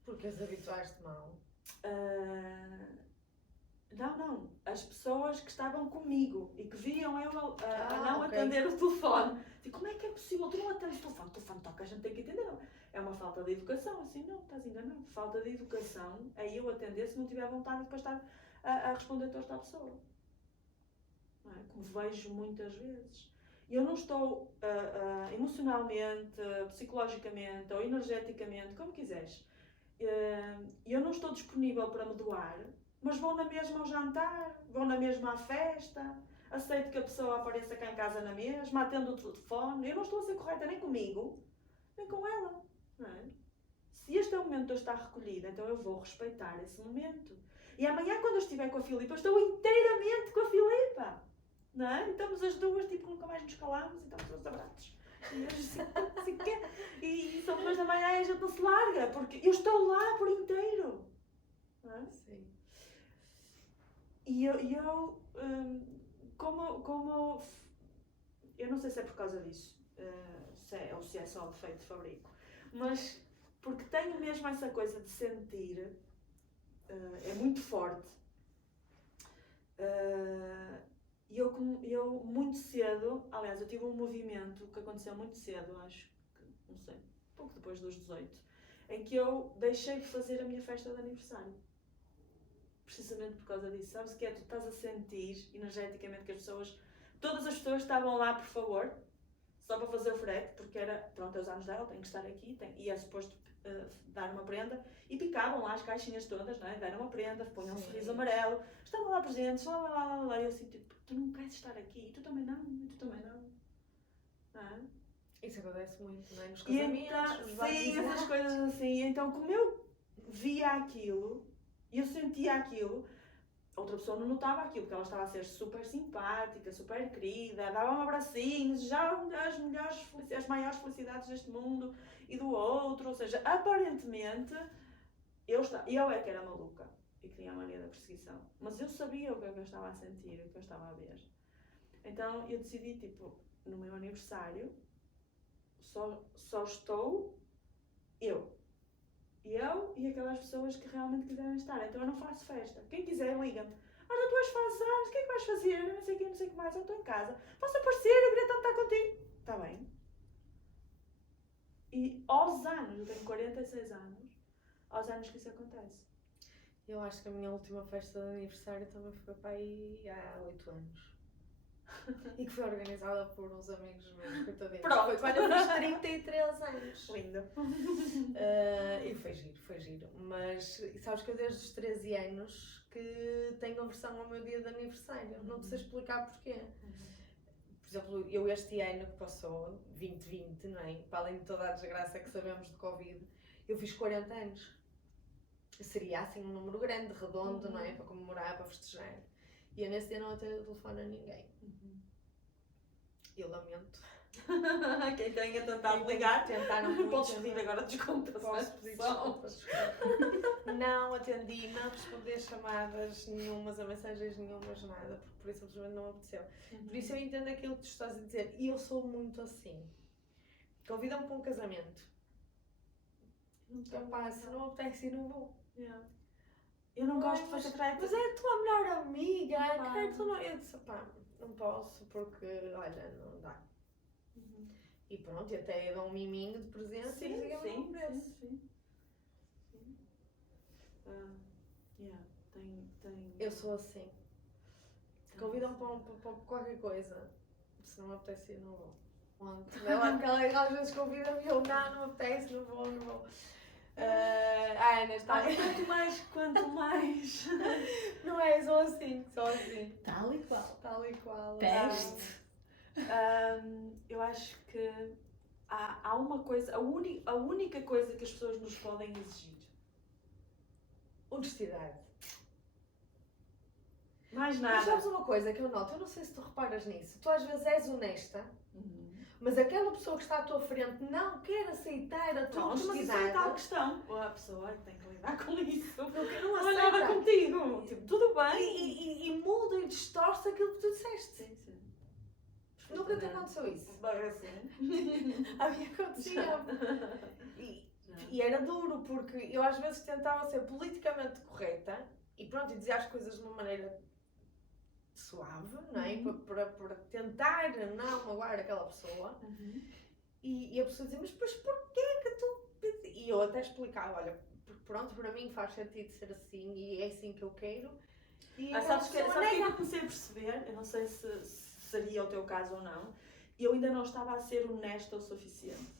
Porque as habituaste mal? Não. As pessoas que estavam comigo e que viam eu a não atender o telefone. Digo, como é que é possível? Tu não atendes o telefone? O telefone toca, a gente tem que atender. É uma falta de educação. Assim, não, estás enganado. Falta de educação é eu atender se não tiver vontade de depois estar a responder toda a pessoa. não é? Como vejo muitas vezes. E eu não estou emocionalmente, psicologicamente ou energeticamente, como quiseres, eu não estou disponível para me doar, mas vou na mesma ao jantar, vou na mesma à festa, aceito que a pessoa apareça cá em casa na mesma, atendo o telefone. Eu não estou a ser correta nem comigo, nem com ela, não é? Se este é o momento de eu estar recolhida, então eu vou respeitar esse momento. E amanhã, quando eu estiver com a Filipa, eu estou inteiramente com a Filipa, não é? Estamos as duas, tipo, nunca mais nos calamos e estamos aos abraços. E são 2 da manhã e a gente não se larga, porque eu estou lá por inteiro, não é? Sim. E eu como eu não sei se é por causa disso, ou se é só defeito de fabrico, mas porque tenho mesmo essa coisa de sentir, é muito forte. E eu muito cedo, aliás, eu tive um movimento que aconteceu muito cedo, acho que, não sei, pouco depois dos 18, em que eu deixei de fazer a minha festa de aniversário. Precisamente por causa disso. Sabes o que é? Tu estás a sentir energeticamente que todas as pessoas estavam lá, por favor, só para fazer o frete, porque era, pronto, é os anos dela, tem que estar aqui, e é suposto dar uma prenda, e picavam lá as caixinhas todas, não é? Deram uma prenda, ponham um sorriso amarelo, estavam lá presentes, lá, e eu assim, tipo, tu não queres estar aqui, e tu também não, e tu também não. Não é? Isso acontece muito, não é? Nos casamentos, então, sim, essas coisas assim. Então, como eu via aquilo, e eu sentia aquilo, outra pessoa não notava aquilo, porque ela estava a ser super simpática, super querida, dava-me abracinhos, já as maiores felicidades deste mundo e do outro, ou seja, aparentemente eu é que era maluca e que tinha a mania da perseguição, mas eu sabia o que eu estava a sentir, o que eu estava a ver. Então eu decidi, tipo, no meu aniversário só estou eu e aquelas pessoas que realmente quiserem estar. Então eu não faço festa. Quem quiser, liga-me. Olha, tu hoje fazes anos, o que é que vais fazer? Eu não sei o que mais, eu estou em casa. Posso aparecer, eu queria tanto estar contigo. Está bem. E aos anos, eu tenho 46 anos, aos anos que isso acontece. Eu acho que a minha última festa de aniversário também foi para aí há 8 anos. E que foi organizada por uns amigos meus, coitadinhos. Pronto. Foi quando eu fiz 33 anos. Lindo. E foi giro. Mas sabes que eu desde os 13 anos que tenho aversão ao meu dia de aniversário. Não te sei explicar porquê. Por exemplo, eu este ano que passou, 2020, não é? Para além de toda a desgraça que sabemos de Covid, eu fiz 40 anos. Seria assim um número grande, redondo, não é? Para comemorar, para festejar. E eu nesse dia não atendo o telefone a ninguém. Eu lamento. Quem tenha tentado ligar, tentaram podes pedir agora desculpas. Posso pedir desculpas. Não atendi, não respondi a chamadas nenhumas, a mensagens nenhumas, nada, porque por isso simplesmente não me apeteceu. Por isso eu entendo aquilo que tu estás a dizer. E eu sou muito assim. Convidam-me para um casamento. Então pá, se não apetece, não vou. Eu não gosto de fazer crédito. Mas é a tua melhor amiga, eu disse, pá, não posso porque, olha, não dá. E pronto, e até dou um miminho de presente. Sim. Eu sou assim. Convidam-me para qualquer coisa. Se não me apetece, eu não vou. Pronto. Às vezes convidam-me e eu, não apetece, não vou. Ana, está Quanto mais. Não é, só assim. Tal e qual. Teste. Eu acho que há uma coisa, a única coisa que as pessoas nos podem exigir. Honestidade. Mais nada. Mas sabes uma coisa que eu noto, eu não sei se tu reparas nisso, tu às vezes és honesta, mas aquela pessoa que está à tua frente não quer aceitar a tua honestidade. Mas isso é tal questão. Ou a pessoa tem que lidar com isso. Porque não aceita. Olhava contigo. Tipo, tudo bem. E muda e distorce aquilo que tu disseste. Sim. Nunca te aconteceu isso? Sim. A mim acontecia. E era duro, porque eu às vezes tentava ser politicamente correta e pronto, e dizia as coisas de uma maneira suave, não é? Para tentar não magoar aquela pessoa. E a pessoa dizia, mas porquê que tu... E eu até explicava, olha, pronto, para mim faz sentido ser assim e é assim que eu quero. Sabes que eu comecei a perceber, eu não sei se seria o teu caso ou não, eu ainda não estava a ser honesta o suficiente.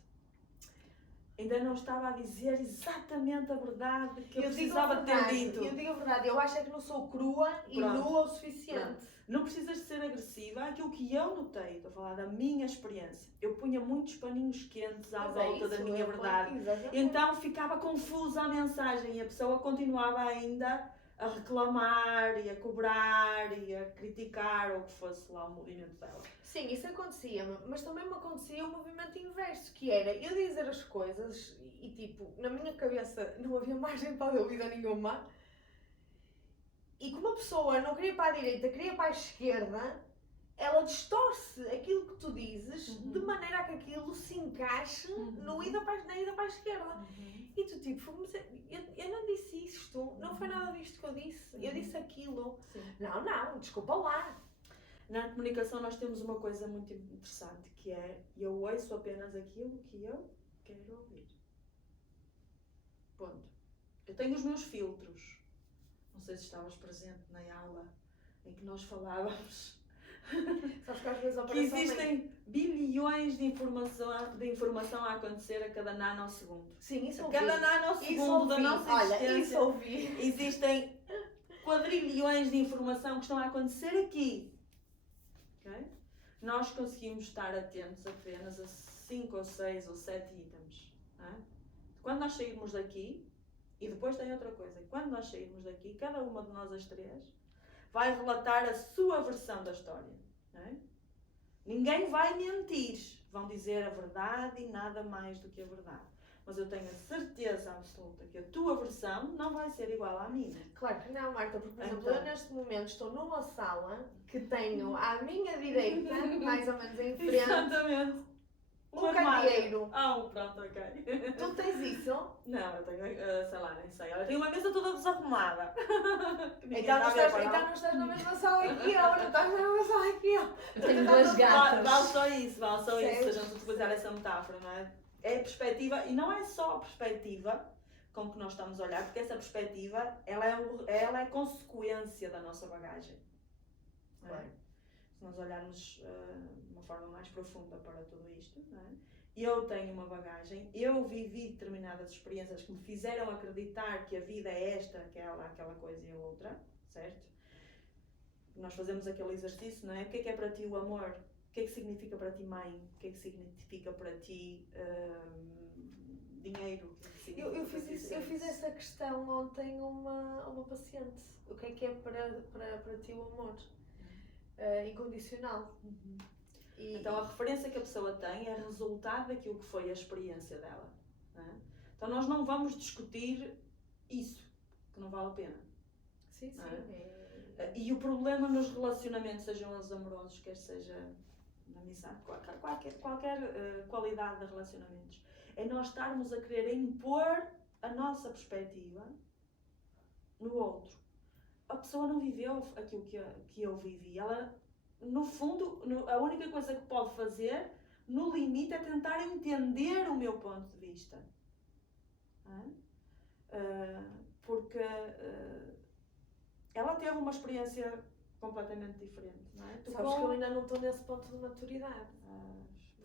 Ainda não estava a dizer exatamente a verdade que eu precisava ter dito. Eu digo a verdade, eu acho é que não sou crua e nua o suficiente. Pronto. Não precisas de ser agressiva. Aquilo que eu notei, estou a falar da minha experiência, eu punha muitos paninhos quentes à volta da minha verdade. Então ficava confusa a mensagem e a pessoa continuava ainda a reclamar e a cobrar e a criticar ou o que fosse lá o movimento dela. Sim, isso acontecia-me, mas também me acontecia o movimento inverso, que era eu dizer as coisas e tipo, na minha cabeça não havia margem para a dúvida nenhuma, e como a pessoa não queria para a direita, queria para a esquerda, ela distorce aquilo que tu dizes de maneira a que aquilo se encaixe na ida para a esquerda. E tu tipo, eu não disse isto, não foi nada disto que eu disse, eu disse aquilo. Sim. Não, desculpa lá. Na comunicação nós temos uma coisa muito interessante, que é eu ouço apenas aquilo que eu quero ouvir. Ponto. Eu tenho os meus filtros. Não sei se estavas presente na aula em que nós falávamos que existem bilhões de informação a acontecer a cada nanosegundo. Sim, isso ouvi. Cada nanosegundo da nossa existência. Isso ouvi. Existem quadrilhões de informação que estão a acontecer aqui. Okay? Nós conseguimos estar atentos apenas a 5 ou 6 ou 7 itens. Não é? Quando nós sairmos daqui, e depois tem outra coisa, quando nós sairmos daqui, cada uma de nós as três vai relatar a sua versão da história. Não é? Ninguém vai mentir, vão dizer a verdade e nada mais do que a verdade. Mas eu tenho a certeza absoluta que a tua versão não vai ser igual à minha. Claro que não, Marta, porque, por exemplo, eu neste momento estou numa sala que tenho à minha direita, mais ou menos em frente, exatamente, um candeeiro. Pronto, ok. Tu tens isso? Não, eu tenho, sei lá, nem sei. Eu tenho uma mesa toda desarrumada. Então não estás na mesma sala que eu, não estás na mesma sala que eu. Tenho duas gatas. Vale só isso, se a gente utilizar essa metáfora, não é? É perspectiva, e não é só a perspectiva com que nós estamos a olhar, porque essa perspectiva, ela é consequência da nossa bagagem. Não é? Se nós olharmos de uma forma mais profunda para tudo isto, não é? Eu tenho uma bagagem, eu vivi determinadas experiências que me fizeram acreditar que a vida é esta, aquela coisa e a outra, certo? Nós fazemos aquele exercício, não é? O que é para ti o amor? O que é que significa para ti mãe? O que é que significa para ti dinheiro? Eu fiz essa questão ontem a uma paciente. O que é para ti o amor? Incondicional. Então a referência que a pessoa tem é resultado daquilo que foi a experiência dela. Não é? Então nós não vamos discutir isso, que não vale a pena. Sim. E o problema nos relacionamentos, sejam eles amorosos, quer seja na amizade, qualquer qualidade de relacionamentos, é nós estarmos a querer impor a nossa perspectiva no outro. A pessoa não viveu aquilo que eu vivi. Ela, no fundo, a única coisa que pode fazer, no limite, é tentar entender o meu ponto de vista. Porque ela teve uma experiência completamente diferente, não é? Sabes que eu ainda não estou nesse ponto de maturidade.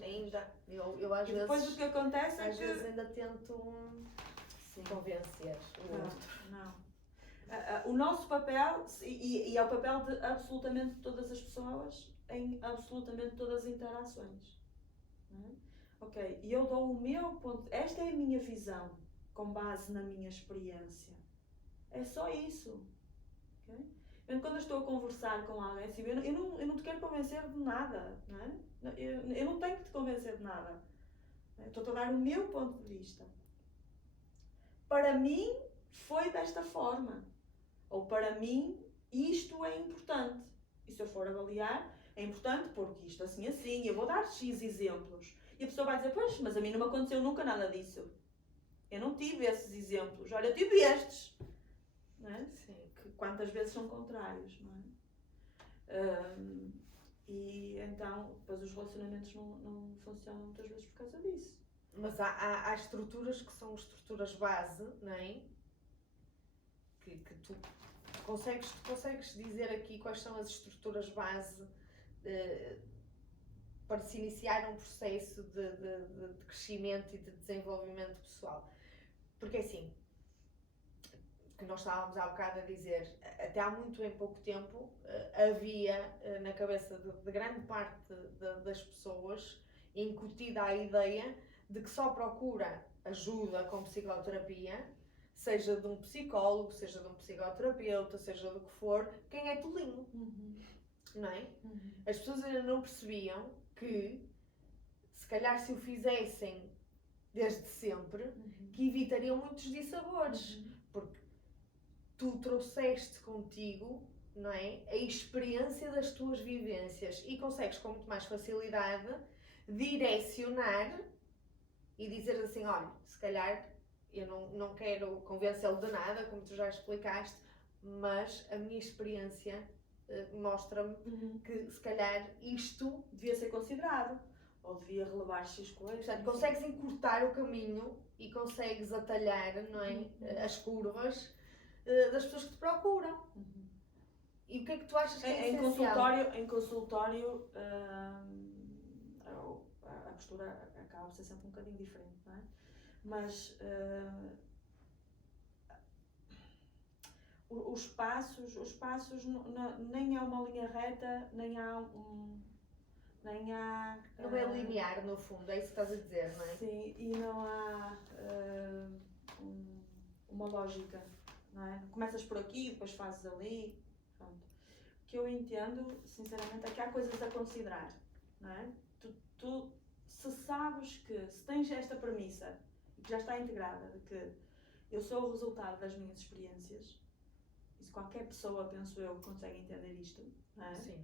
Ainda. Eu às vezes... depois o que acontece às vezes ainda tento convencer o outro. Não. O nosso papel, e é o papel de absolutamente todas as pessoas em absolutamente todas as interações. Não é? Ok, e eu dou o meu ponto... Esta é a minha visão, com base na minha experiência. É só isso. Okay? Quando eu estou a conversar com alguém, assim, eu não te quero convencer de nada, não é? Eu não tenho que te convencer de nada. Estou a dar o meu ponto de vista. Para mim, foi desta forma. Ou para mim, isto é importante. E se eu for avaliar, é importante porque isto assim, eu vou dar X exemplos. E a pessoa vai dizer, pois, mas a mim não me aconteceu nunca nada disso. Eu não tive esses exemplos. Olha, eu tive estes. Não é? Sim. Que quantas vezes são contrários, não é? E então, depois os relacionamentos não funcionam muitas vezes por causa disso. Mas há estruturas que são estruturas base, não é? Que tu consegues dizer aqui quais são as estruturas base para se iniciar um processo de crescimento e de desenvolvimento pessoal? Porque assim, que nós estávamos há bocado a dizer, até há muito em pouco tempo havia na cabeça de grande parte das pessoas incutida a ideia de que só procura ajuda com psicoterapia, seja de um psicólogo, seja de um psicoterapeuta, seja do que for, quem é tolinho, não é? As pessoas ainda não percebiam que, se calhar se o fizessem desde sempre, que evitariam muitos dissabores, porque tu trouxeste contigo, não é, a experiência das tuas vivências e consegues com muito mais facilidade direcionar e dizer assim, olha, se calhar eu não quero convencê-lo de nada, como tu já explicaste, mas a minha experiência mostra-me que se calhar isto devia ser considerado ou devia relevar X coisas. Portanto, consegues encurtar o caminho e consegues atalhar, não é, as curvas das pessoas que te procuram. E o que é que tu achas que é essencial? Em consultório a postura acaba por ser sempre um bocadinho diferente, não é? Mas os passos nem é uma linha reta, nem há não é linear, no fundo, é isso que estás a dizer, não é? Sim, e não há uma lógica, não é? Começas por aqui, depois fazes ali, pronto. O que eu entendo, sinceramente, é que há coisas a considerar, não é? Tu se sabes que, se tens esta premissa, e que já está integrada, de que eu sou o resultado das minhas experiências, e se qualquer pessoa, penso eu, consegue entender isto, não é? Sim.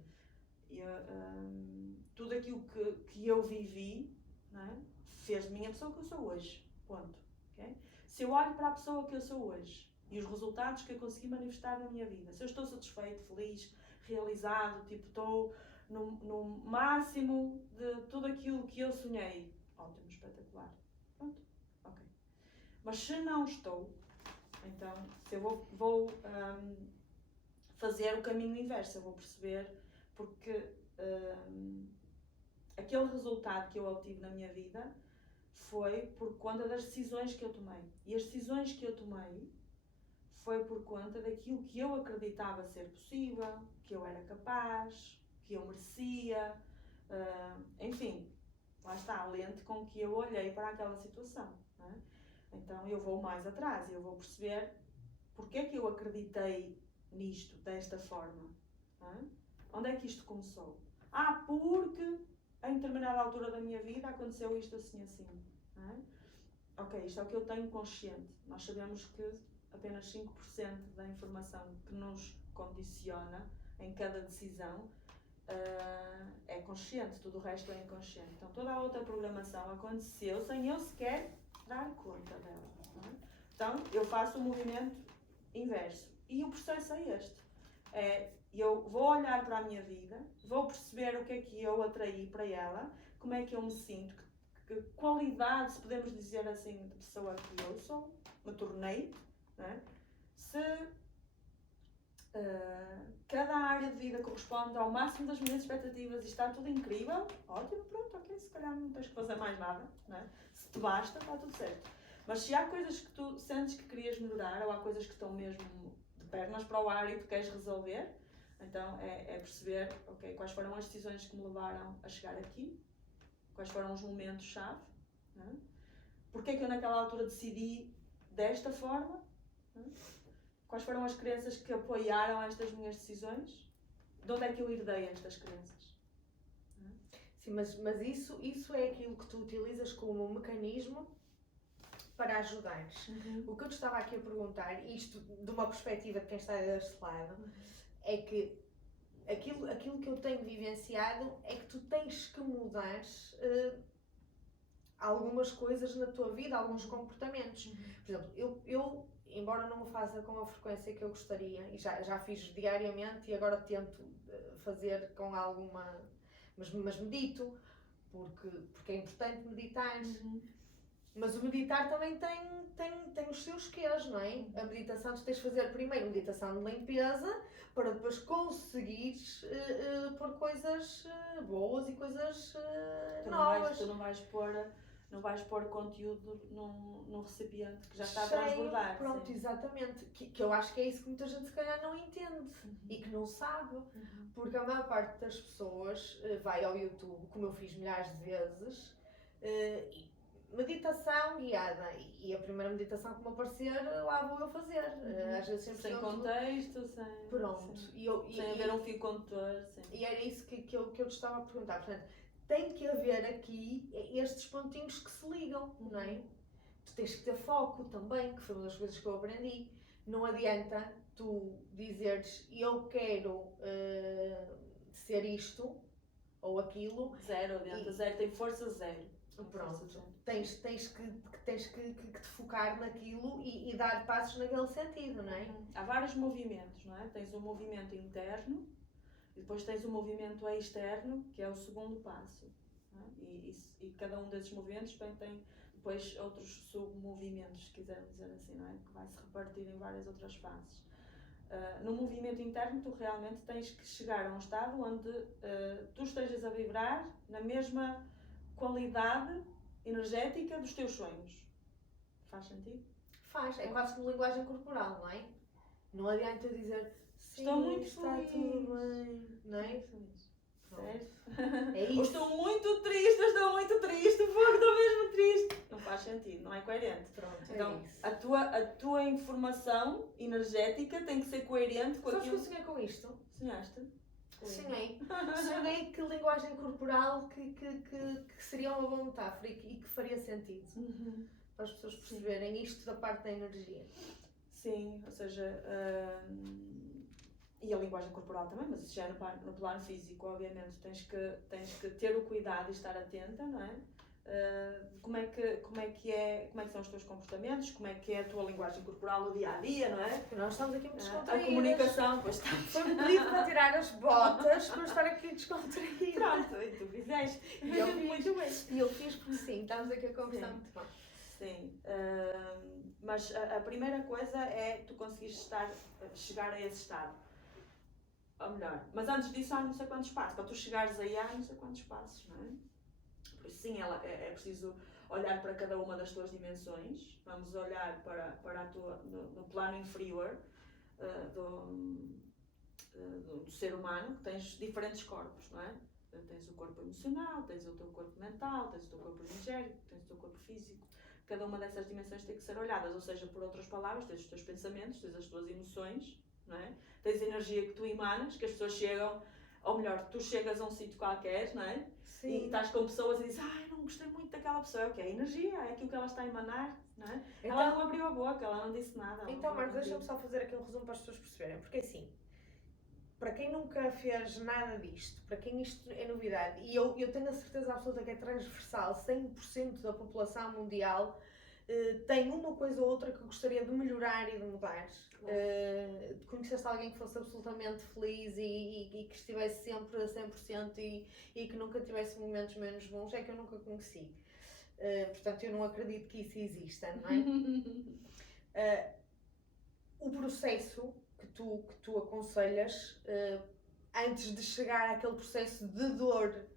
Tudo aquilo que eu vivi, não é? Fez de mim a pessoa que eu sou hoje, ponto. Okay? Se eu olho para a pessoa que eu sou hoje e os resultados que eu consegui manifestar na minha vida, se eu estou satisfeito, feliz, realizado, tipo, estou no máximo de tudo aquilo que eu sonhei, ótimo, espetacular, pronto, ok. Mas se não estou, então, se eu vou fazer o caminho inverso, eu vou perceber porque aquele resultado que eu obtive na minha vida foi por conta das decisões que eu tomei. E as decisões que eu tomei foi por conta daquilo que eu acreditava ser possível, que eu era capaz, que eu merecia, enfim, lá está a lente com que eu olhei para aquela situação, não é? Então eu vou mais atrás, eu vou perceber porque é que eu acreditei nisto, desta forma, não é? Onde é que isto começou? Porque em determinada altura da minha vida aconteceu isto assim, não é? Ok, isto é o que eu tenho consciente. Nós sabemos que apenas 5% da informação que nos condiciona em cada decisão é consciente, tudo o resto é inconsciente. Então toda a outra programação aconteceu sem eu sequer dar conta dela, não é? Então eu faço o movimento inverso e o processo é este. Eu vou olhar para a minha vida, vou perceber o que é que eu atraí para ela, como é que eu me sinto, que qualidade, se podemos dizer assim, de pessoa que eu sou, me tornei, não é? Se cada área de vida corresponde ao máximo das minhas expectativas e está tudo incrível, ótimo, pronto, ok, se calhar não tens que fazer mais nada, não é? Se te basta, está tudo certo. Mas se há coisas que tu sentes que querias melhorar, ou há coisas que estão mesmo de pernas para o ar e tu queres resolver, então é perceber, ok, quais foram as decisões que me levaram a chegar aqui, quais foram os momentos-chave, é? Porque é que eu naquela altura decidi desta forma, quais foram as crenças que apoiaram estas minhas decisões, de onde é que eu herdei estas crenças. Sim, mas isso é aquilo que tu utilizas como um mecanismo para ajudares. O que eu te estava aqui a perguntar, isto de uma perspectiva de quem está deste lado, é que aquilo que eu tenho vivenciado é que tu tens que mudar algumas coisas na tua vida, alguns comportamentos. Por exemplo, eu embora não o faça com a frequência que eu gostaria, e já fiz diariamente e agora tento fazer com alguma... Mas medito, porque é importante meditar. Mas o meditar também tem os seus quês, não é? A meditação, tu tens de fazer primeiro meditação de limpeza para depois conseguires pôr coisas boas e coisas novas. Tu não vais pôr conteúdo num recipiente que já está a Cheio, transbordar. pronto, sim. exatamente. Que eu acho que é isso que muita gente se calhar não entende e que não sabe. Porque a maior parte das pessoas vai ao YouTube, como eu fiz milhares de vezes, meditação guiada. E a primeira meditação que me aparecer, lá vou eu fazer. Às vezes sempre sem contexto, sem... Pronto. Sem haver um fio condutor. Sim. E era isso que eu te estava a perguntar. Portanto, tem que haver aqui estes pontinhos que se ligam, não é? Tu tens que ter foco também, que foi uma das coisas que eu aprendi. Não adianta tu dizeres eu quero ser isto ou aquilo. Zero, adianta, zero, tem força zero. Pronto, tens que te focar naquilo e dar passos naquele sentido, não é? Há vários movimentos, não é? Tens o movimento interno e depois tens o movimento externo, que é o segundo passo. Não é? E cada um desses movimentos tem depois outros submovimentos, se quisermos dizer assim, não é? Que vai se repartir em várias outras fases. No movimento interno, tu realmente tens que chegar a um estado onde tu estejas a vibrar na mesma qualidade energética dos teus sonhos. Faz sentido? Faz, é quase como linguagem corporal, não é? Não adianta dizer sim, estou muito está feliz. tudo bem, não é? Certo? É isso. Ou estou muito triste, fogo, estou mesmo triste. Não faz sentido, não é coerente. Pronto, Então, é isso. a tua informação energética tem que ser coerente com Sabes que aquilo. eu sonhei com isto? Sonhaste? Sonhei que linguagem corporal que seria uma boa metáfora e que faria sentido para as pessoas perceberem isto da parte da energia. Sim, ou seja, e a linguagem corporal também, mas isso já é no plano físico, obviamente. Tens que ter o cuidado e estar atenta, não é? Como é que são os teus comportamentos, como é que é a tua linguagem corporal no dia a dia, não é? Porque nós estamos aqui muito descontraídas. A comunicação, pois está. Foi-me pedido para tirar as botas para estar aqui descontraída. Pronto, e tu fizeste. E eu fiz muito bem. E eu fiz porque sim, estamos aqui a conversar muito bem. Sim, mas a primeira coisa é tu conseguires chegar a esse estado. Ou melhor, mas antes disso há não sei quantos passos. Para tu chegares aí há não sei quantos passos, não é? Por isso sim, é preciso olhar para cada uma das tuas dimensões. Vamos olhar para a tua, no plano inferior do ser humano, que tens diferentes corpos, não é? Tens o corpo emocional, tens o teu corpo mental, tens o teu corpo energético, tens o teu corpo físico. Cada uma dessas dimensões tem que ser olhadas, ou seja, por outras palavras, tens os teus pensamentos, tens as tuas emoções, não é? Tens a energia que tu emanas, que as pessoas chegam, ou melhor, tu chegas a um sítio qualquer, não é? Sim. E estás com pessoas e dizes, não gostei muito daquela pessoa, é o que é energia, é aquilo que ela está a emanar, não é? Então, ela não abriu a boca, ela não disse nada. Então, Marcos, deixa-me só fazer aqui um resumo para as pessoas perceberem, porque assim, para quem nunca fez nada disto, para quem isto é novidade, e eu tenho a certeza absoluta que é transversal, 100% da população mundial tem uma coisa ou outra que gostaria de melhorar e de mudar. Conheceste alguém que fosse absolutamente feliz e que estivesse sempre a 100% e que nunca tivesse momentos menos bons? É que eu nunca conheci. Portanto, eu não acredito que isso exista, não é? O processo que tu aconselhas antes de chegar àquele processo de dor,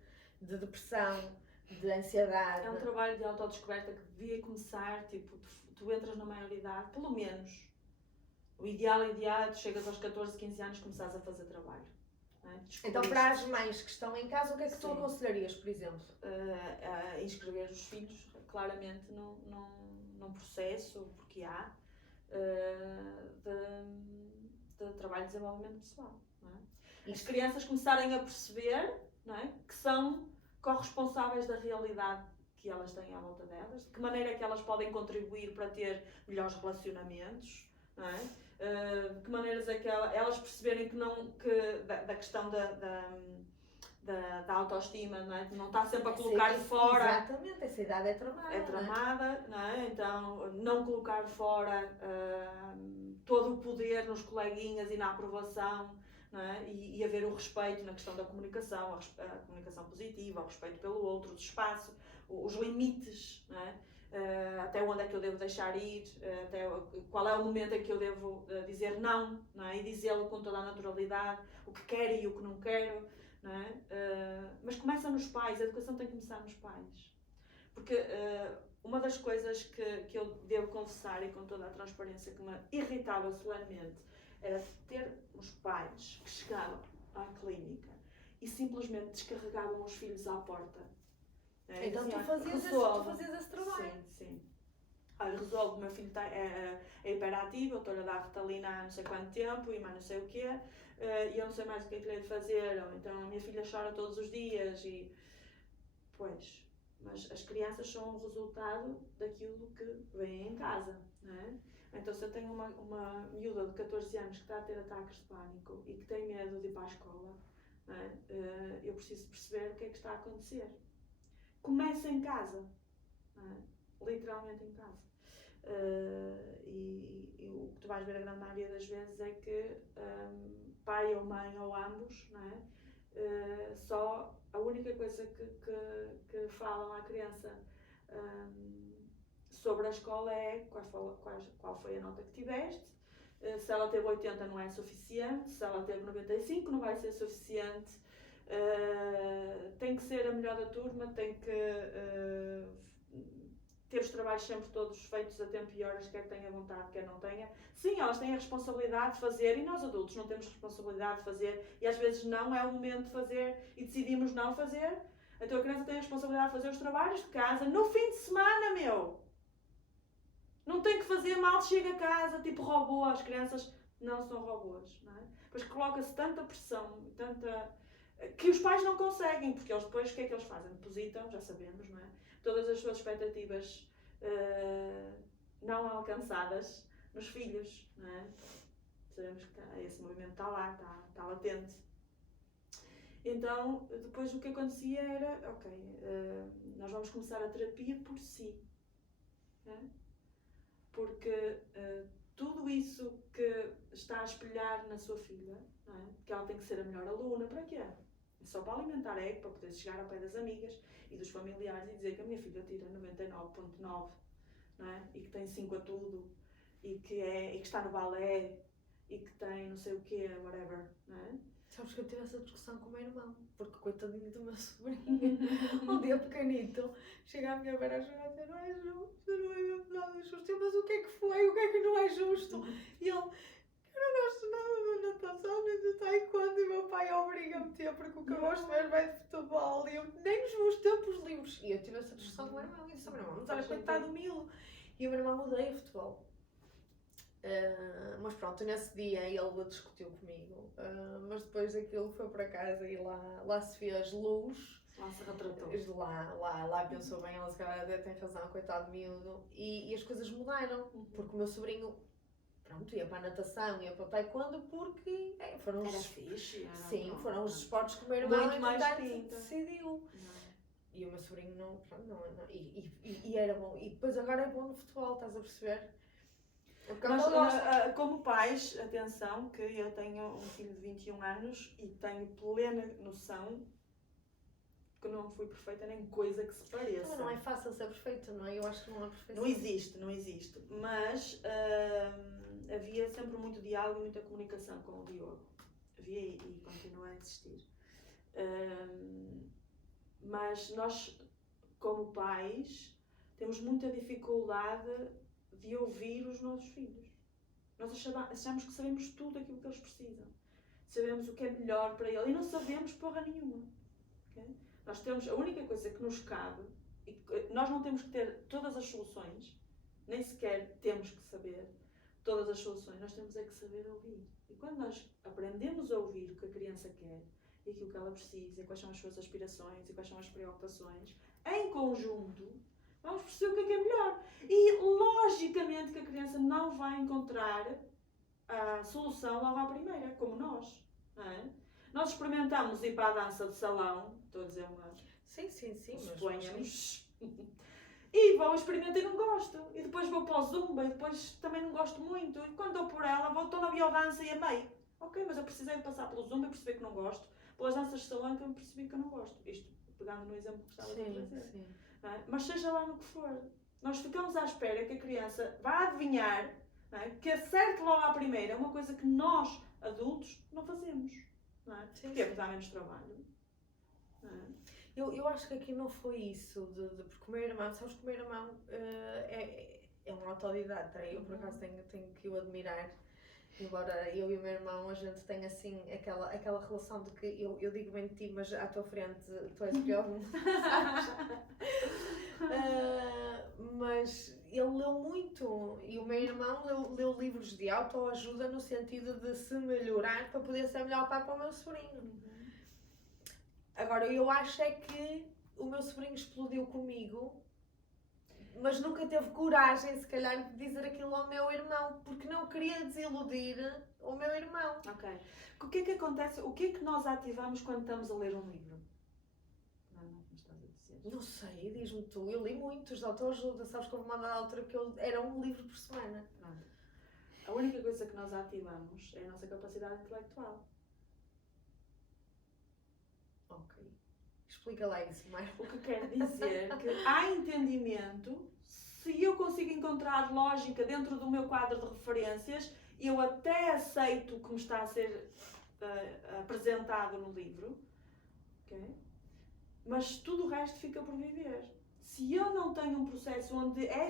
de depressão, de ansiedade. É um trabalho de autodescoberta que devia começar, tipo, tu entras na maioridade, pelo menos. O ideal é tu chegas aos 14, 15 anos e começares a fazer trabalho. Não é? Então, para as mães que estão em casa, o que é que tu aconselharias, por exemplo? Inscrever os filhos claramente num processo, porque há, de trabalho de desenvolvimento pessoal. Não é? As crianças começarem a perceber, não é, que são corresponsáveis da realidade que elas têm à volta delas, de que maneira é que elas podem contribuir para ter melhores relacionamentos, não é? De que maneiras é que elas perceberem da questão da autoestima, não é? Não está sempre a colocar fora. Exatamente, essa idade é tramada. É tramada, não é? Então, não colocar fora todo o poder nos coleguinhas e na aprovação. Não é? E haver o respeito na questão da comunicação, a comunicação positiva, o respeito pelo outro, do espaço, os limites, não é? até onde é que eu devo deixar ir, qual é o momento em que eu devo dizer não, não é? E dizê-lo com toda a naturalidade, o que quero e o que não quero, não é? Mas começa nos pais, a educação tem que começar nos pais. Porque uma das coisas que eu devo confessar, e com toda a transparência, que me irritava solenemente, era ter os pais que chegavam à clínica e simplesmente descarregavam os filhos à porta. Então tu fazias esse trabalho. Sim, sim. Olha, resolve, o meu filho é hiperativo, eu estou-lhe a dar Ritalina há não sei quanto tempo e mais não sei o quê, e eu não sei mais o que é que lhe hei de fazer, ou então a minha filha chora todos os dias e... Pois, mas as crianças são o resultado daquilo que vem em casa, não é? Então se eu tenho uma miúda de 14 anos que está a ter ataques de pânico e que tem medo de ir para a escola, não é? Eu preciso perceber o que é que está a acontecer. Começa em casa, não é? Literalmente em casa. E o que tu vais ver a grande maioria das vezes é que pai ou mãe ou ambos, não é? Só a única coisa que falam à criança sobre a escola é qual foi a nota que tiveste, se ela teve 80 não é suficiente, se ela teve 95 não vai ser suficiente, tem que ser a melhor da turma, tem que ter os trabalhos sempre todos feitos a tempo e horas, quer tenha vontade, quer não tenha. Sim, elas têm a responsabilidade de fazer e nós adultos não temos responsabilidade de fazer e às vezes não é o momento de fazer e decidimos não fazer. Então a criança tem a responsabilidade de fazer os trabalhos de casa no fim de semana, meu! Não tem que fazer mal, chega a casa, tipo robô. As crianças não são robôs, não é? Pois coloca-se tanta pressão, que os pais não conseguem, porque eles depois o que é que eles fazem? Depositam, já sabemos, não é? Todas as suas expectativas não alcançadas nos filhos, não é? Sabemos que esse movimento está lá, está latente. Então, depois o que acontecia era, ok, nós vamos começar a terapia por si, não é? Porque tudo isso que está a espelhar na sua filha, não é? Que ela tem que ser a melhor aluna, para quê? É só para alimentar a ego, para poder chegar ao pé das amigas e dos familiares e dizer que a minha filha tira 99.9, não é? E que tem 5 a tudo, e que está no balé, e que tem não sei o quê, whatever, não é? Sabes que eu tive essa discussão com o meu irmão, porque coitadinho do meu sobrinho, um dia pequenito, chega a minha beira a chorar, não é justo, não é mesmo nada justo. Mas o que é que foi? O que é que não é justo? E ele, eu não gosto nada da natação nem do taekwondo e meu pai obriga-me a ter, porque o que eu gosto mesmo é de futebol e eu nem nos meus tempos livres. E eu tive essa discussão com o meu irmão e disse ao meu irmão, mas olha, coitado do Milo. E o meu irmão odeia futebol. Mas pronto, nesse dia ele discutiu comigo, mas depois aquilo foi para casa e lá se fez luz. Lá se retratou. Lá pensou bem, ela se calhar tem razão, coitado do miúdo. E as coisas mudaram, porque o meu sobrinho, pronto, ia para a natação, ia para o taekwondo, porque foram era fixe. Foram os esportes que o meu irmão muito mais pinta. Decidiu. E o meu sobrinho não. E era bom. E depois agora é bom no futebol, estás a perceber? Nós, como pais, atenção, que eu tenho um filho de 21 anos e tenho plena noção que não fui perfeita nem coisa que se pareça. Não é fácil ser perfeito, não é? Eu acho que não é perfeito. Não existe. Mas havia sempre muito diálogo e muita comunicação com o Diogo. Havia e continua a existir. Mas nós, como pais, temos muita dificuldade de ouvir os nossos filhos. Nós achamos que sabemos tudo aquilo que eles precisam. Sabemos o que é melhor para eles e não sabemos porra nenhuma. Okay? Nós temos a única coisa que nos cabe, e nós não temos que ter todas as soluções, nem sequer temos que saber todas as soluções, nós temos é que saber ouvir. E quando nós aprendemos a ouvir o que a criança quer, e aquilo que ela precisa, e quais são as suas aspirações, e quais são as preocupações, em conjunto, vamos perceber o que é melhor. E logicamente que a criança não vai encontrar a solução logo à primeira, como nós. Não é? Nós experimentamos ir para a dança de salão, estou a dizer uma... Sim, suponhamos. E vou experimentar e não gosto. E depois vou para o Zumba e depois também não gosto muito. E quando dou por ela, estou na biodança e amei. Ok, mas eu precisei de passar pelo Zumba e perceber que não gosto. Pelas danças de salão que eu percebi que eu não gosto. Isto pegando no exemplo que estava a trazer. Sim. É? Mas seja lá no que for. Nós ficamos à espera que a criança vá adivinhar, não é? Que acerte logo à primeira, é uma coisa que nós, adultos, não fazemos. Não é? Sim, porque dá menos trabalho. Não é? Eu acho que aqui não foi isso, porque o meu irmão, sabes que o meu irmão é um autodidata, eu por acaso tenho que o admirar, embora eu e o meu irmão a gente tenha assim aquela relação de que eu digo bem de ti, mas à tua frente tu és pior do mundo, sabes? Mas ele leu muito e o meu irmão leu livros de autoajuda no sentido de se melhorar para poder ser melhor pai para o meu sobrinho. Agora, eu acho é que o meu sobrinho explodiu comigo, mas nunca teve coragem, se calhar, de dizer aquilo ao meu irmão, porque não queria desiludir o meu irmão. Ok. O que é que acontece? O que é que nós ativamos quando estamos a ler um livro? Não estás a dizer. Não sei, diz-me tu. Eu li muitos de autoajuda, sabes que houve uma dada altura que era um livro por semana. Pronto. A única coisa que nós ativamos é a nossa capacidade intelectual. Ok. Explica lá isso, Maia. O que quer dizer que há entendimento, se eu consigo encontrar lógica dentro do meu quadro de referências, eu até aceito o que me está a ser apresentado no livro, okay? Mas tudo o resto fica por viver. Se eu não tenho um processo onde é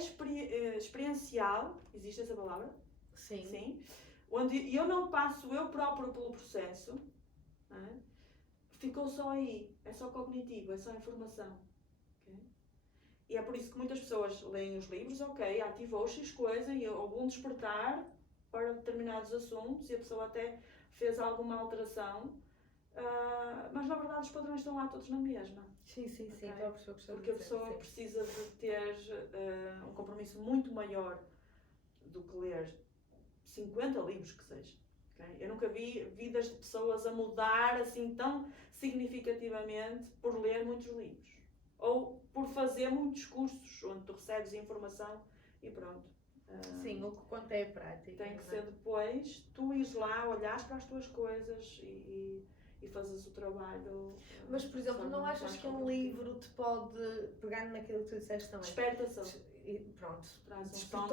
experiencial, existe essa palavra? Sim. Sim. Onde eu não passo eu próprio pelo processo, não é? Ficou só aí, é só cognitivo, é só informação. Okay? E é por isso que muitas pessoas leem os livros, ok, ativou X coisa e houve um despertar para determinados assuntos e a pessoa até fez alguma alteração, mas na verdade os padrões estão lá todos na mesma. Sim, okay? Então a pessoa porque a pessoa precisa de ter um compromisso muito maior do que ler 50 livros que seja. Okay? Eu nunca vi vidas de pessoas a mudar assim tão significativamente por ler muitos livros. Ou por fazer muitos cursos onde tu recebes informação e pronto. Sim, o que conta é a prática. Tem que ser depois, tu ires lá, olhares para as tuas coisas e fazes o trabalho. Mas, por exemplo, não achas que um livro te pode, pegando naquilo que tu disseste também, desperta-se. Pronto, despertar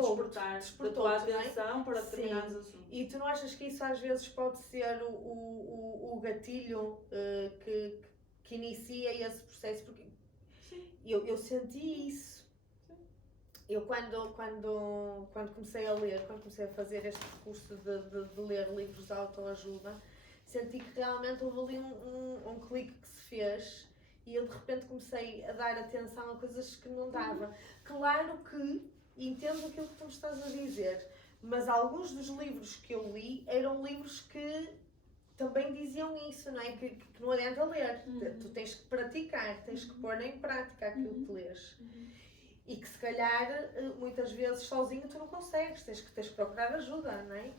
da tua atenção para determinados assuntos. E tu não achas que isso às vezes pode ser o gatilho que inicia esse processo? Porque eu senti isso. Sim. Eu quando comecei a ler, quando comecei a fazer este percurso de ler livros de autoajuda, senti que realmente houve ali um clique que se fez e eu de repente comecei a dar atenção a coisas que não dava. Claro que entendo aquilo que tu me estás a dizer, mas alguns dos livros que eu li eram livros que também diziam isso, não é? Que não adianta ler, tu tens que praticar, tens que pôr em prática aquilo que lês. E que se calhar muitas vezes sozinho tu não consegues, tens que procurar ajuda, não é?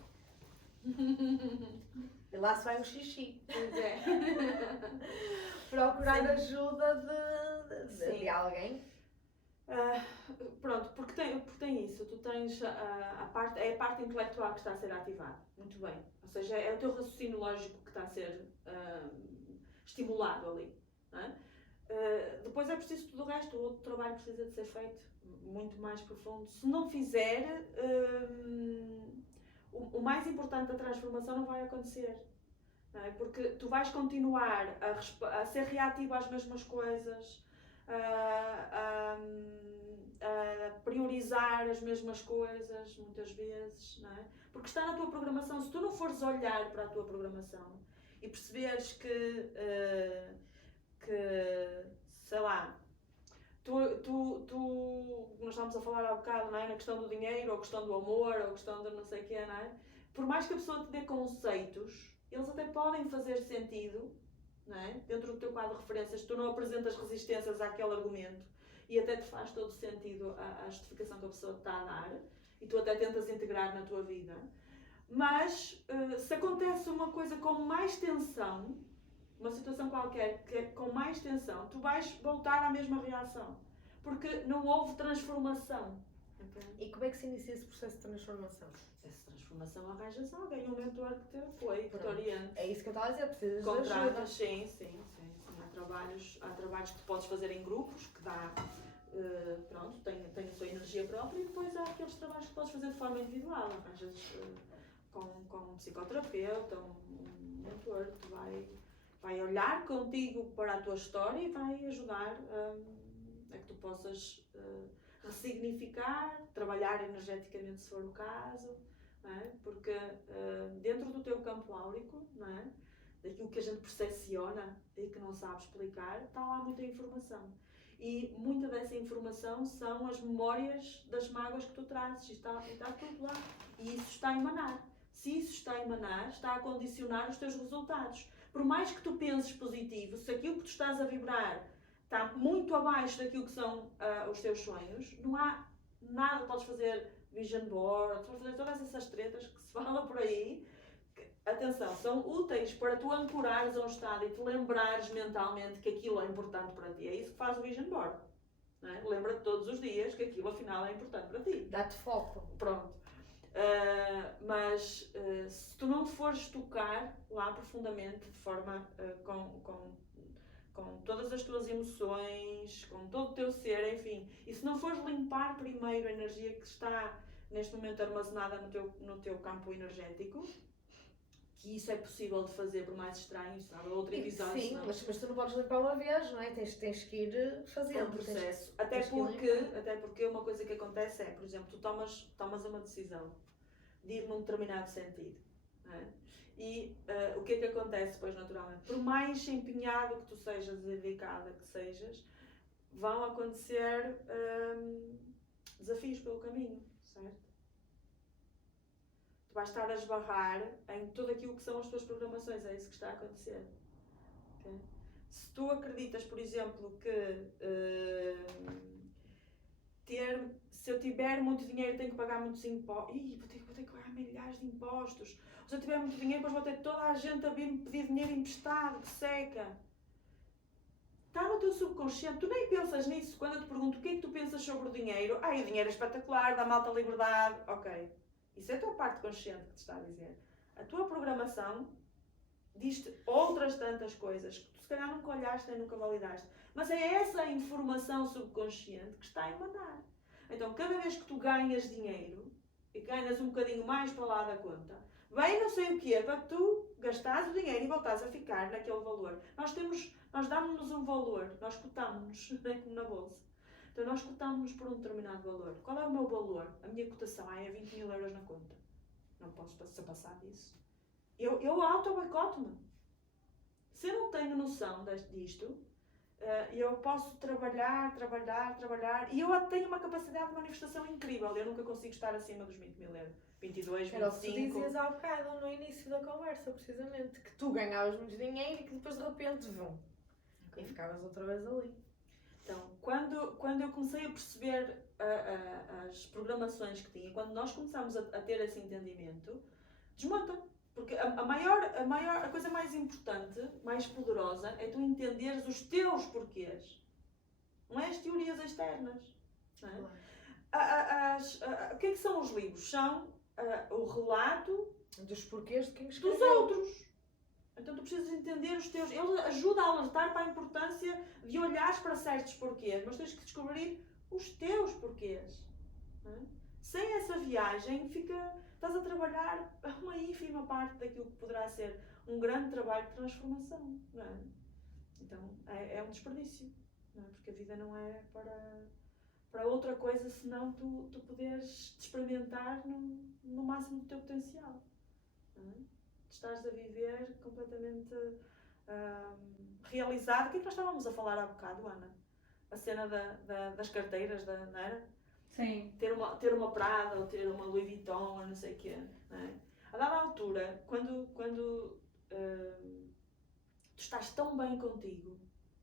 E lá se vai o xixi. Pois é. Procurar ajuda de alguém. Pronto, porque tem isso, tu tens é a parte intelectual que está a ser ativada. Muito bem. Ou seja, é o teu raciocínio lógico que está a ser estimulado ali. Não é? Depois é preciso tudo o resto, o outro trabalho precisa de ser feito muito mais profundo. Se não fizer, o mais importante da transformação não vai acontecer. Não é? Porque tu vais continuar a ser reativo às mesmas coisas, a priorizar as mesmas coisas, muitas vezes, não é? Porque está na tua programação. Se tu não fores olhar para a tua programação e perceberes que sei lá, nós estávamos a falar há bocado, não é? Na questão do dinheiro, ou a questão do amor, ou a questão de não sei o quê, não é? Por mais que a pessoa te dê conceitos, eles até podem fazer sentido, não é? Dentro do teu quadro de referências, tu não apresentas resistências àquele argumento e até te faz todo sentido a justificação que a pessoa te está a dar e tu até tentas integrar na tua vida. Mas se acontece uma coisa com mais tensão, uma situação qualquer que é com mais tensão, tu vais voltar à mesma reação, porque não houve transformação. Okay? E como é que se inicia esse processo de transformação? Essa transformação arranja-se alguém, um mentor que te apoie, que te oriente. É isso que eu estava a dizer, precisas de ajuda. Sim. Há trabalhos que tu podes fazer em grupos, que pronto, tem a sua energia própria, e depois há aqueles trabalhos que podes fazer de forma individual, arranjas com um psicoterapeuta, um mentor que vai olhar contigo para a tua história e vai ajudar a que tu possas ressignificar, trabalhar energeticamente se for o caso, não é? Porque dentro do teu campo áurico, não é? Daquilo que a gente percepciona e que não sabe explicar, está lá muita informação. E muita dessa informação são as memórias das mágoas que tu trazes, e está tudo lá. E isso está a emanar. Se isso está a emanar, está a condicionar os teus resultados. Por mais que tu penses positivo, se aquilo que tu estás a vibrar está muito abaixo daquilo que são os teus sonhos, não há nada. Podes fazer vision board, podes fazer todas essas tretas que se fala por aí. Atenção, são úteis para tu ancorares a um estado e te lembrares mentalmente que aquilo é importante para ti. É isso que faz o vision board. Não é? Lembra-te todos os dias que aquilo afinal é importante para ti. Dá-te foco. Pronto. Mas se tu não fores tocar lá profundamente, de forma com todas as tuas emoções, com todo o teu ser, enfim, e se não fores limpar primeiro a energia que está neste momento armazenada no teu campo energético, que isso é possível de fazer, por mais estranho, isso dava outro episódio. Sim, mas tu não podes limpar uma vez, não é? Tens que ir fazendo. É um processo. Até porque uma coisa que acontece é, por exemplo, tu tomas uma decisão de ir num determinado sentido, não é? E o que é que acontece depois, naturalmente? Por mais empenhado que tu sejas, dedicada que sejas, vão acontecer desafios pelo caminho, certo? Tu vais estar a esbarrar em tudo aquilo que são as tuas programações, é isso que está a acontecer. Okay? Se tu acreditas, por exemplo, que se eu tiver muito dinheiro tenho que pagar muitos impostos, vou ter que pagar milhares de impostos, ou se eu tiver muito dinheiro depois vou ter toda a gente a vir me pedir dinheiro emprestado, que seca. Está no teu subconsciente, tu nem pensas nisso. Quando eu te pergunto o que é que tu pensas sobre o dinheiro, o dinheiro é espetacular, dá malta liberdade, ok. Isso é a tua parte consciente que te está a dizer. A tua programação diz-te outras tantas coisas que tu se calhar nunca olhaste nem nunca validaste. Mas é essa informação subconsciente que está a emanar. Então, cada vez que tu ganhas dinheiro e ganhas um bocadinho mais para lá da conta, vem não sei o quê para tu gastares o dinheiro e voltares a ficar naquele valor. Nós damos-nos um valor, nós cotamos-nos, como na bolsa. Então nós cotámos-nos por um determinado valor. Qual é o meu valor? A minha cotação é 20 mil euros na conta. Não posso passar disso. Eu auto-boicoto-me. Se eu não tenho noção disto, eu posso trabalhar, e eu tenho uma capacidade de manifestação incrível. Eu nunca consigo estar acima dos 20 mil euros. 22, 25... Era o que tu dizias há bocado no início da conversa, precisamente. Que tu ganhavas muito dinheiro e que depois de repente vão. Okay. E ficavas outra vez ali. Então, quando eu comecei a perceber as programações que tinha, quando nós começámos a ter esse entendimento, desmonta. Porque a coisa mais importante, mais poderosa, é tu entenderes os teus porquês. Não é as teorias externas. Não é? O que é que são os livros? São o relato dos porquês de quem escreveu. Dos outros. Então tu precisas entender os teus... Ele ajuda a alertar para a importância de olhares para certos porquês, mas tens que descobrir os teus porquês. Não é? Sem essa viagem, estás a trabalhar uma ínfima parte daquilo que poderá ser um grande trabalho de transformação. Não é? Então é um desperdício. Não é? Porque a vida não é para outra coisa senão tu poderes te experimentar no máximo do teu potencial. Não é? Estás a viver completamente realizado. O que é que nós estávamos a falar há bocado, Ana? A cena das carteiras, não era? Sim. Ter uma Prada ou ter uma Louis Vuitton ou não sei o quê. Não é? A dada altura, quando tu estás tão bem contigo,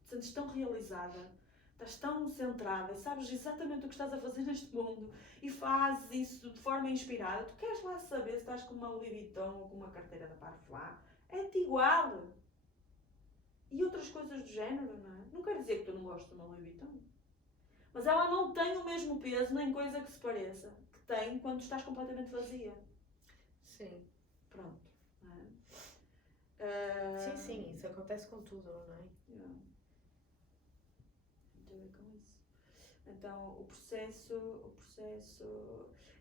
te sentes tão realizada, estás tão centrada e sabes exatamente o que estás a fazer neste mundo e fazes isso de forma inspirada, tu queres lá saber se estás com uma Louis Vuitton ou com uma carteira da Parfum? É-te igual. E outras coisas do género, não é? Não quer dizer que tu não gostes de uma Louis Vuitton. Mas ela não tem o mesmo peso, nem coisa que se pareça, que tem quando estás completamente vazia. Sim. Pronto. Não é? Sim, isso acontece com tudo, não é? Yeah. Tem a ver com isso. Então o processo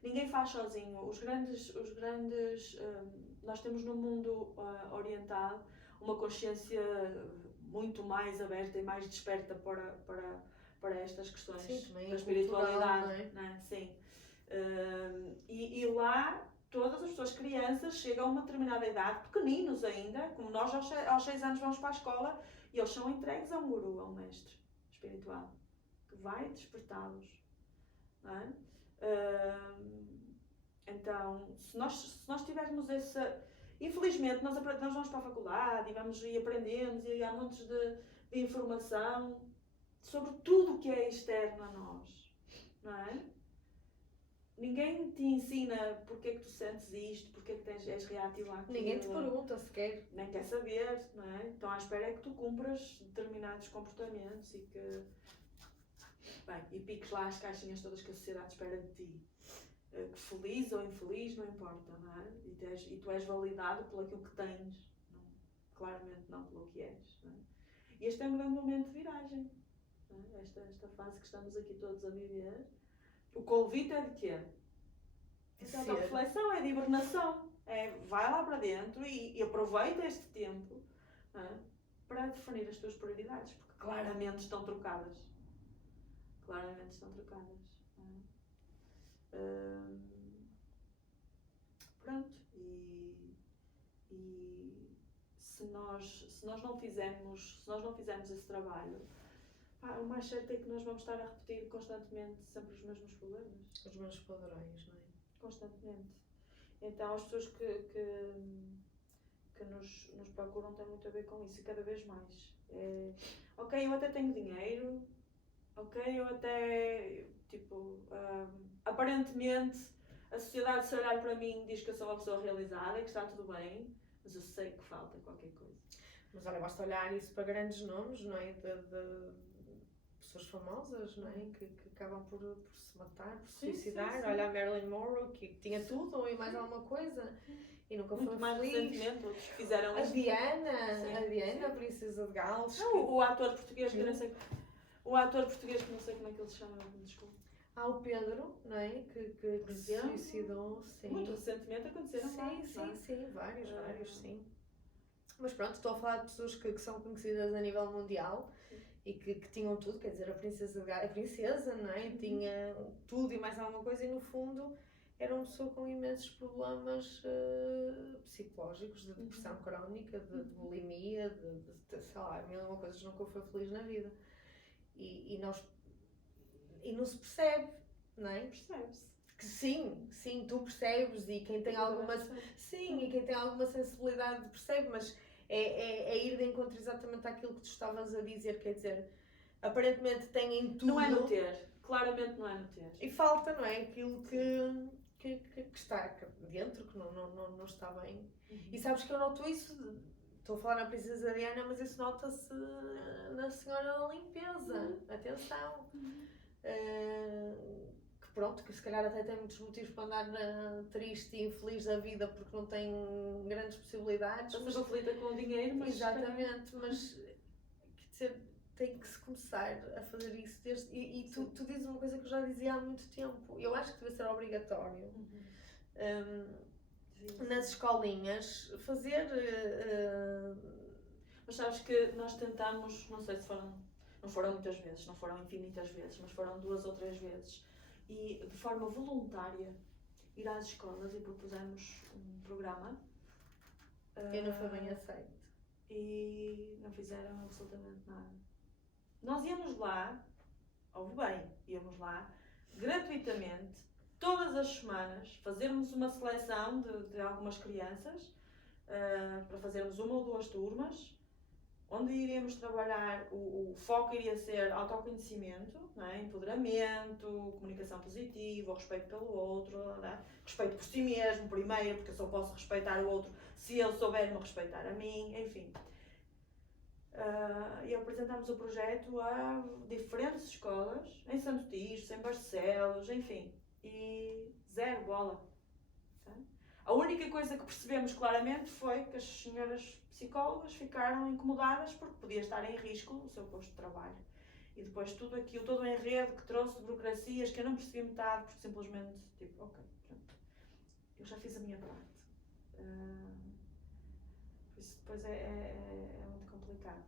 ninguém faz sozinho. Nós temos no mundo oriental uma consciência muito mais aberta e mais desperta para estas questões. Sim, da espiritualidade, não é? Sim. E lá todas as pessoas, crianças, chegam a uma determinada idade, pequeninos ainda, como nós aos 6 anos vamos para a escola, e eles são entregues a um guru, a um mestre espiritual, que vai despertá-los, não é? Então, se nós tivermos essa... Infelizmente, nós vamos para a faculdade e aprendemos e há montes de informação sobre tudo o que é externo a nós, não é? Ninguém te ensina porque é que tu sentes isto, porque é que és reativo àquilo. Ninguém te pergunta sequer. Nem quer saber, não é? Então à espera é que tu cumpras determinados comportamentos e piques lá as caixinhas todas que a sociedade espera de ti. Que feliz ou infeliz, não importa, não é? E tu és validado por aquilo que tens, claramente não pelo que és, não é? E este é um grande momento de viragem, não é? Esta fase que estamos aqui todos a viver. O convite é de quê? É de reflexão, é de hibernação. Vai lá para dentro e aproveita este tempo, não é? Para definir as tuas prioridades, porque claramente estão trocadas. Claramente estão trocadas. Pronto, e se nós não fizermos esse trabalho, o mais certo é que nós vamos estar a repetir constantemente sempre os mesmos problemas. Os mesmos padrões, não é? Constantemente. Então as pessoas que nos procuram têm muito a ver com isso, e cada vez mais. Ok, eu até tenho dinheiro, ok, eu até, aparentemente a sociedade, se olhar para mim, diz que eu sou uma pessoa realizada e que está tudo bem, mas eu sei que falta qualquer coisa. Mas olha, basta olhar isso para grandes nomes, não é? De pessoas famosas, não é? Que acabam por se matar, por se suicidar. Sim. Olha a Marilyn Monroe, que tinha tudo e mais alguma coisa. E nunca foi mais recentemente, outros fizeram a Diana, a Princesa de Gales. Não, o ator português que não sei... O ator português que não sei como é que ele se chama, desculpa. Há o Pedro, não é? Que se suicidou, sim. Muito recentemente aconteceram vários, sim. Mas pronto, estou a falar de pessoas que são conhecidas a nível mundial, sim. E que tinham tudo, quer dizer, a princesa, não é? Tinha tudo e mais alguma coisa, e no fundo era uma pessoa com imensos problemas psicológicos, de depressão crónica, de bulimia, de sei lá, mil e uma coisas, nunca foi feliz na vida. E não se percebe, não é? Percebe-se. Que sim, tu percebes, e quem tem alguma sensibilidade percebe, mas é ir de encontro exatamente àquilo que tu estavas a dizer, quer dizer, aparentemente têm tudo. Não é no ter, claramente não é no ter. E falta, não é? Aquilo que está dentro, que não está bem. E sabes que eu noto isso. Estou a falar na Princesa Diana, mas isso nota-se na Senhora da Limpeza. Atenção. Que pronto, que se calhar até tem muitos motivos para andar triste e infeliz da vida porque não tem grandes possibilidades. Estás aflita com o dinheiro, mas... Exatamente, mas quer dizer, tem que se começar a fazer isso. E tu dizes uma coisa que eu já dizia há muito tempo. Eu acho que deve ser obrigatório. Nas escolinhas, fazer... Mas sabes que nós tentamos, não sei se não foram muitas vezes, não foram infinitas vezes, mas foram 2 ou 3 vezes, e de forma voluntária ir às escolas e propusemos um programa. E não foi bem aceito. E não fizeram absolutamente nada. Nós íamos lá, ouve bem, íamos lá gratuitamente, todas as semanas, fazermos uma seleção de algumas crianças, para fazermos 1 ou 2 turmas, onde iríamos trabalhar, o foco iria ser autoconhecimento, não é? Empoderamento, comunicação positiva, o respeito pelo outro, não é? Respeito por si mesmo primeiro, porque eu só posso respeitar o outro se ele souber me respeitar a mim, enfim. E apresentámos o projeto a diferentes escolas, em Santo Tirso, em Barcelos, enfim. E 0 bola. A única coisa que percebemos claramente foi que as senhoras psicólogas ficaram incomodadas porque podia estar em risco o seu posto de trabalho. e depois tudo aquilo, todo o enredo que trouxe de burocracias que eu não percebi metade, porque simplesmente, tipo, ok, pronto, eu já fiz a minha parte. Por isso depois é muito complicado.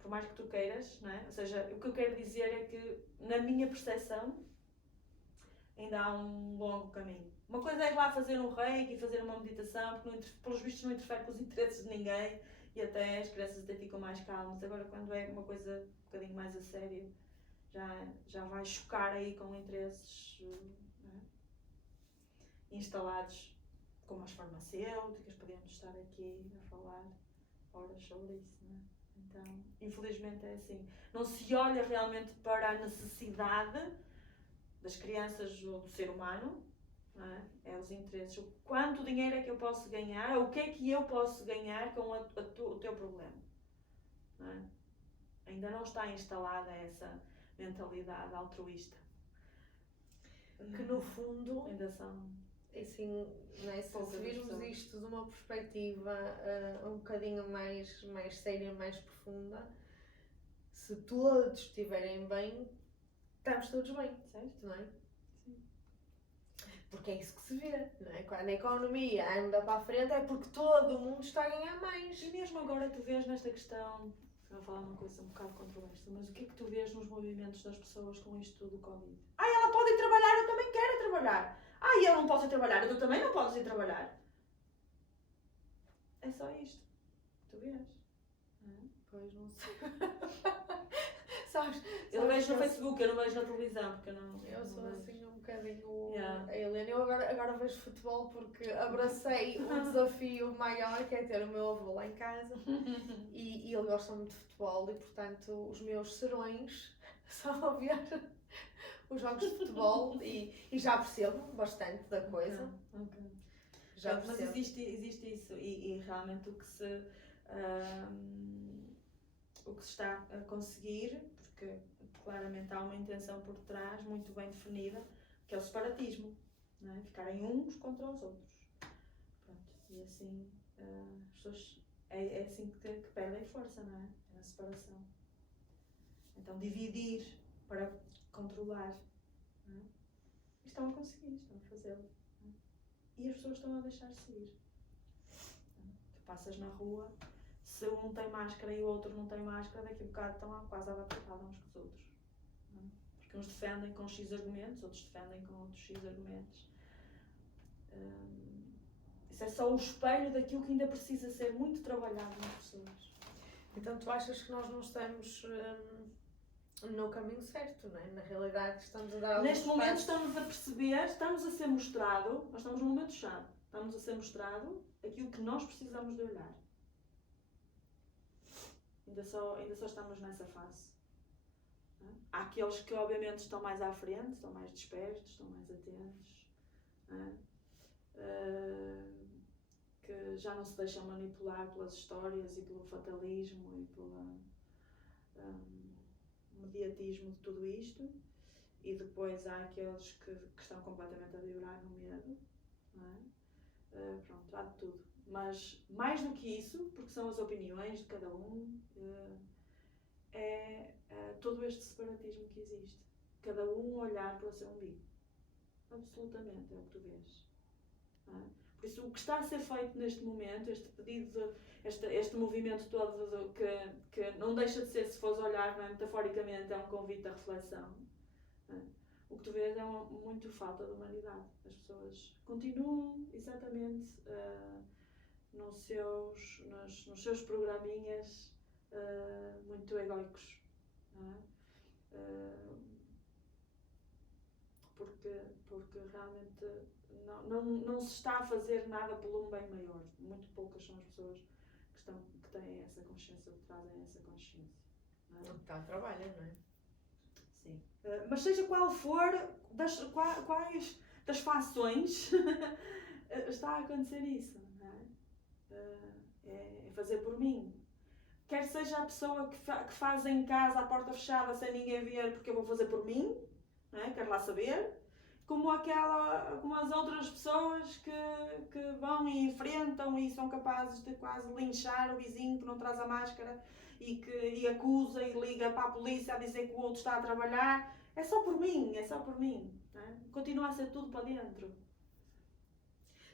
Por mais que tu queiras, não é? Ou seja, o que eu quero dizer é que, na minha percepção, ainda há um longo caminho. Uma coisa é ir lá fazer um reiki e fazer uma meditação, porque pelos vistos não interfere com os interesses de ninguém e até as crianças até ficam mais calmas. Agora, quando é uma coisa um bocadinho mais a sério, já vai chocar aí com interesses, não é? Instalados, como as farmacêuticas, podemos estar aqui a falar horas sobre isso, não é? Então, infelizmente é assim. Não se olha realmente para a necessidade das crianças ou do ser humano, não é? É os interesses. O quanto dinheiro é que eu posso ganhar, ou o que é que eu posso ganhar com o teu problema. Não é? Ainda não está instalada essa mentalidade altruísta. Que no fundo, ainda são... assim, né, se virmos isto de uma perspectiva um bocadinho mais séria, mais profunda, se todos estiverem bem, estamos todos bem, certo? Não é? Sim. Porque é isso que se vê, não é? Quando a economia anda para a frente é porque todo o mundo está a ganhar mais. E mesmo agora tu vês nesta questão, vou falar uma coisa um bocado controversa, mas o que é que tu vês nos movimentos das pessoas com isto do Covid? Ela pode ir trabalhar, eu também quero ir trabalhar. Eu não posso ir trabalhar, tu também não podes ir trabalhar. É só isto que tu vês. Pois, não sei. Sabes, eu vejo no Facebook, eu não vejo na televisão, porque eu não... Eu sou vejo. assim um bocadinho a Helena. Eu agora vejo futebol porque abracei um desafio maior, que é ter o meu avô lá em casa. E ele gosta muito de futebol e, portanto, os meus serões são a ver os jogos de futebol e já percebo bastante da coisa. Okay. Já percebo. Mas existe isso e realmente o que se está a conseguir, porque claramente há uma intenção por trás muito bem definida, que é o separatismo, não é? Ficarem uns contra os outros. Pronto. E assim as pessoas é assim que perdem força, não é? É na separação. Então dividir para controlar, não é? E estão a conseguir, estão a fazê-lo. E as pessoas estão a deixar-se ir. Tu passas na rua, se um tem máscara e o outro não tem máscara, daqui a bocado estão quase a bater uns com os outros. Porque uns defendem com X argumentos, outros defendem com outros X argumentos. Isso é só o espelho daquilo que ainda precisa ser muito trabalhado nas pessoas. Então tu achas que nós não estamos no caminho certo, não é? Na realidade estamos a dar... Neste momento estamos a perceber, estamos a ser mostrado, nós estamos num momento-chave, estamos a ser mostrado aquilo que nós precisamos de olhar. Ainda só estamos nessa fase. Há aqueles que obviamente estão mais à frente, estão mais despertos, estão mais atentos, que já não se deixam manipular pelas histórias e pelo fatalismo e pelo mediatismo de tudo isto, e depois há aqueles que estão completamente a vibrar no medo, não é? Pronto, há de tudo. Mas mais do que isso, porque são as opiniões de cada um, é todo este separatismo que existe. Cada um olhar para o seu umbigo. Absolutamente, é o que tu vês. Não é? Por isso, o que está a ser feito neste momento, este pedido, este movimento todo que não deixa de ser, se fores olhar, não é? Metaforicamente, é um convite à reflexão. Não é? O que tu vês é muito falta de humanidade. As pessoas continuam exatamente nos seus programinhas muito egoicos, não é? Porque realmente não se está a fazer nada pelo um bem maior. Muito poucas são as pessoas que têm essa consciência, que trazem essa consciência. Não é? Está a trabalhar, não é? Sim. Mas seja qual for, quais das fações está a acontecer isso. É fazer por mim. Quer seja a pessoa que faz em casa a porta fechada sem ninguém ver porque eu vou fazer por mim, não é? Quero lá saber. como as outras pessoas que vão e enfrentam e são capazes de quase linchar o vizinho que não traz a máscara e acusa e liga para a polícia a dizer que o outro está a trabalhar. É só por mim. Não é? Continua a ser tudo para dentro.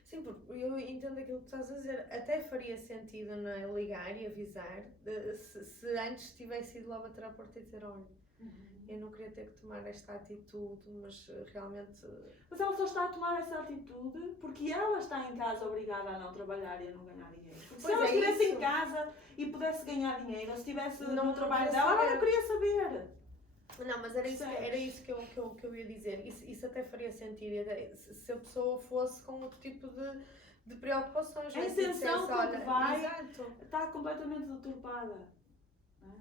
Sim, porque eu entendo aquilo que estás a dizer. Até faria sentido, não é, ligar e avisar se antes tivesse ido lá bater à porta e dizer, olha, eu não queria ter que tomar esta atitude, mas realmente... Mas ela só está a tomar essa atitude porque ela está em casa obrigada a não trabalhar e a não ganhar dinheiro. Porque se ela estivesse em casa e pudesse ganhar dinheiro, ou se estivesse no trabalho dela, ela não queria saber. Não, mas era isso que eu ia dizer. Isso até faria sentido. Se a pessoa fosse com outro tipo de preocupações. A intenção que vai está completamente deturpada. Não é?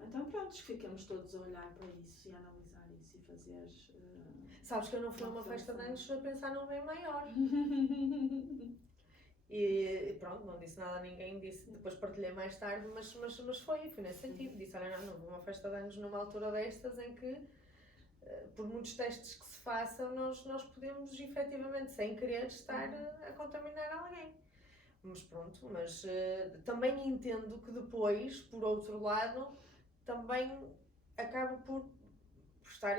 Então pronto, ficamos todos a olhar para isso e a analisar isso e fazer... Sabes que eu não fui a uma festa de anos a pensar num bem maior. E pronto, não disse nada a ninguém, depois partilhei mais tarde, mas foi nesse sentido. Disse, olha, não vou a uma festa de anos numa altura destas em que, por muitos testes que se façam, nós podemos efetivamente, sem querer, estar a contaminar alguém. Mas pronto, também entendo que depois, por outro lado, também acaba por estar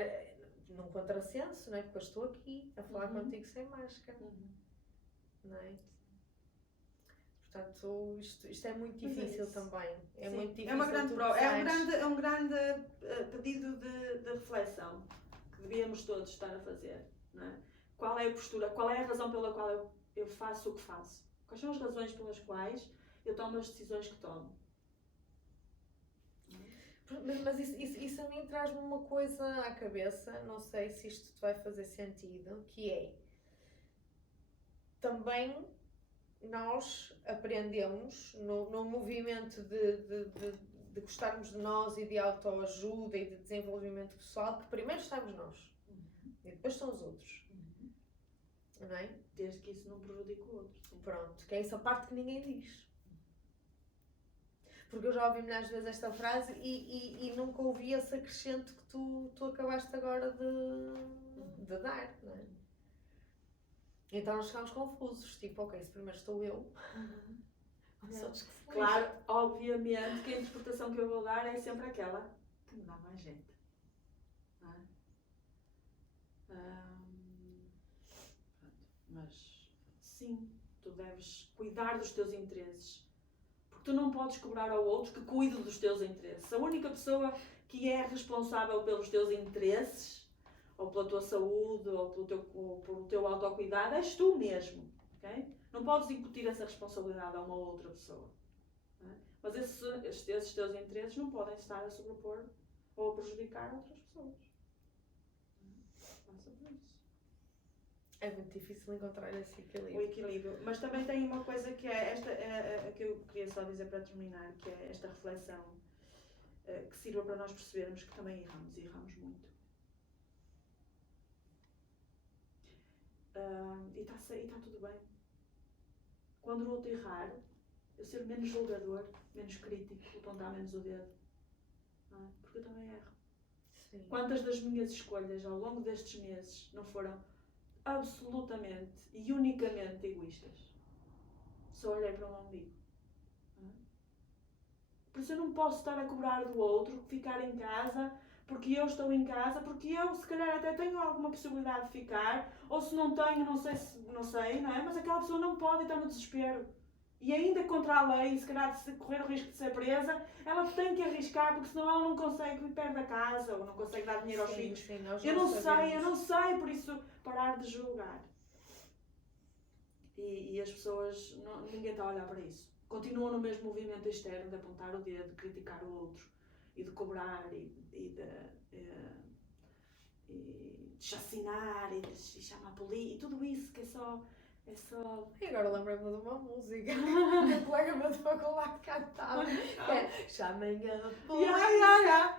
num contrassenso, não é? Porque eu estou aqui a falar contigo sem máscara, não é? Portanto, isto é muito difícil também. É muito difícil. É um grande pedido de reflexão que devíamos todos estar a fazer, não é? Qual é a postura, qual é a razão pela qual eu faço o que faço? Quais são as razões pelas quais eu tomo as decisões que tomo? Mas isso a mim traz-me uma coisa à cabeça, não sei se isto te vai fazer sentido, que é, também nós aprendemos no movimento de gostarmos de nós e de autoajuda e de desenvolvimento pessoal, que primeiro estamos nós e depois estão os outros, não é? Desde que isso não prejudique o outro. Sim. Pronto, que é essa parte que ninguém diz. Porque eu já ouvi milhares de vezes esta frase e nunca ouvi esse acrescento que tu acabaste agora de dar, não é? Então nós ficamos confusos, tipo, ok, se primeiro estou eu, claro, obviamente que a interpretação que eu vou dar é sempre aquela que me dá mais jeito, não é? Mas sim, tu deves cuidar dos teus interesses. Tu não podes cobrar ao outro que cuide dos teus interesses. A única pessoa que é responsável pelos teus interesses, ou pela tua saúde, ou pelo teu autocuidado, és tu mesmo. Okay? Não podes incutir essa responsabilidade a uma outra pessoa. Não é? Mas esses teus interesses não podem estar a sobrepor ou a prejudicar outras pessoas. Passa por isso. É muito difícil encontrar esse equilíbrio. O equilíbrio. Mas também tem uma coisa que é esta, que eu queria só dizer para terminar, que é esta reflexão que sirva para nós percebermos que também erramos, e erramos muito. E está tudo bem. Quando o outro errar, eu ser menos julgador, menos crítico, apontar menos o dedo. Não é? Porque eu também erro. Sim. Quantas das minhas escolhas ao longo destes meses não foram absolutamente e unicamente egoístas? Só olhei para o meu umbigo. Por isso eu não posso estar a cobrar do outro ficar em casa, porque eu estou em casa, porque eu se calhar até tenho alguma possibilidade de ficar, ou se não tenho, não sei, não é? Mas aquela pessoa não pode estar no desespero. E ainda contra a lei, se calhar se correr o risco de ser presa, ela tem que arriscar, porque senão ela não consegue vir perto da casa, ou não consegue dar dinheiro aos filhos. Sim, eu não sei, por isso parar de julgar. E as pessoas, ninguém está a olhar para isso. Continuam no mesmo movimento externo de apontar o dedo, de criticar o outro, e de cobrar, e de chacinar, e de chamar a polícia, e tudo isso que é só... E agora lembrei-me de uma música que o colega meu de faculdade cantava, que é Chamem a polícia.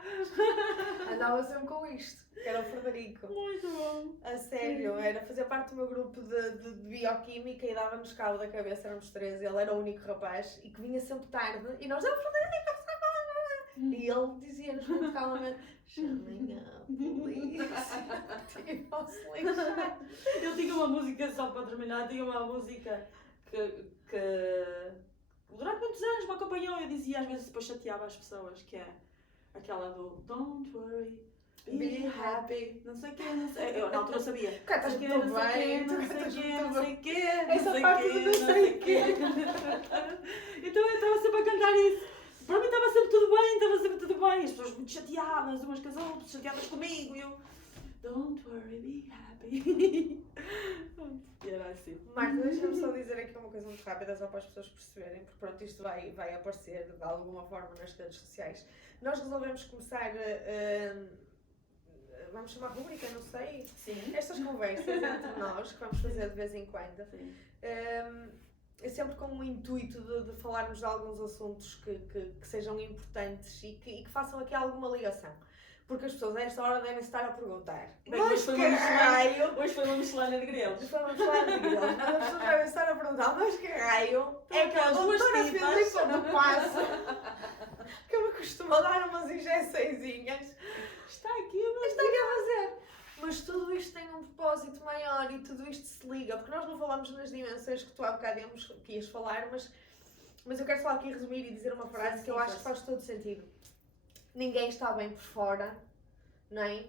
Andava sempre com isto, que era o Frederico. Muito bom. A sério, era fazer parte do meu grupo de bioquímica e dava-nos cabo da cabeça, éramos 13, ele era o único rapaz e que vinha sempre tarde e nós, Frederico, E ele dizia-nos muito calmamente: chamem a polícia, tipo, ao se lixar. Eu tinha uma música, só para terminar, tinha uma música que durante muitos anos me acompanhou. Eu dizia, às vezes depois chateava as pessoas, que é aquela do Don't worry, be happy, não sei o quê, não sei. Eu na altura sabia. Cá estás muito bem, não sei o quê, essa parte do não sei o quê. Então eu estava sempre a cantar isso. Para mim estava sempre tudo bem. As pessoas muito chateadas umas com as outras, chateadas comigo. E eu, don't worry, be happy. E era assim. Marta, deixa-me só dizer aqui uma coisa muito rápida, só para as pessoas perceberem, porque pronto, isto vai aparecer de alguma forma nas redes sociais. Nós resolvemos começar, vamos chamar rubrica, não sei, Sim. estas conversas entre nós, que vamos fazer de vez em quando. Sim. É sempre com o intuito de falarmos de alguns assuntos que sejam importantes e que façam aqui alguma ligação. Porque as pessoas a esta hora devem estar a perguntar: Bem, mas que raio? Hoje foi uma miscelânea de grelos. Foi uma miscelânea de grelos, mas as pessoas devem estar a perguntar: mas que raio é que a duas doutora tipas Filipa do Passo, que me costuma dar umas injeçõezinhas, está aqui a fazer? Mas tudo isto tem um propósito maior e tudo isto se liga, porque nós não falamos nas dimensões que tu há bocado que ias falar, mas eu quero só aqui resumir e dizer uma frase que eu acho que faz todo sentido. Ninguém está bem por fora, não é?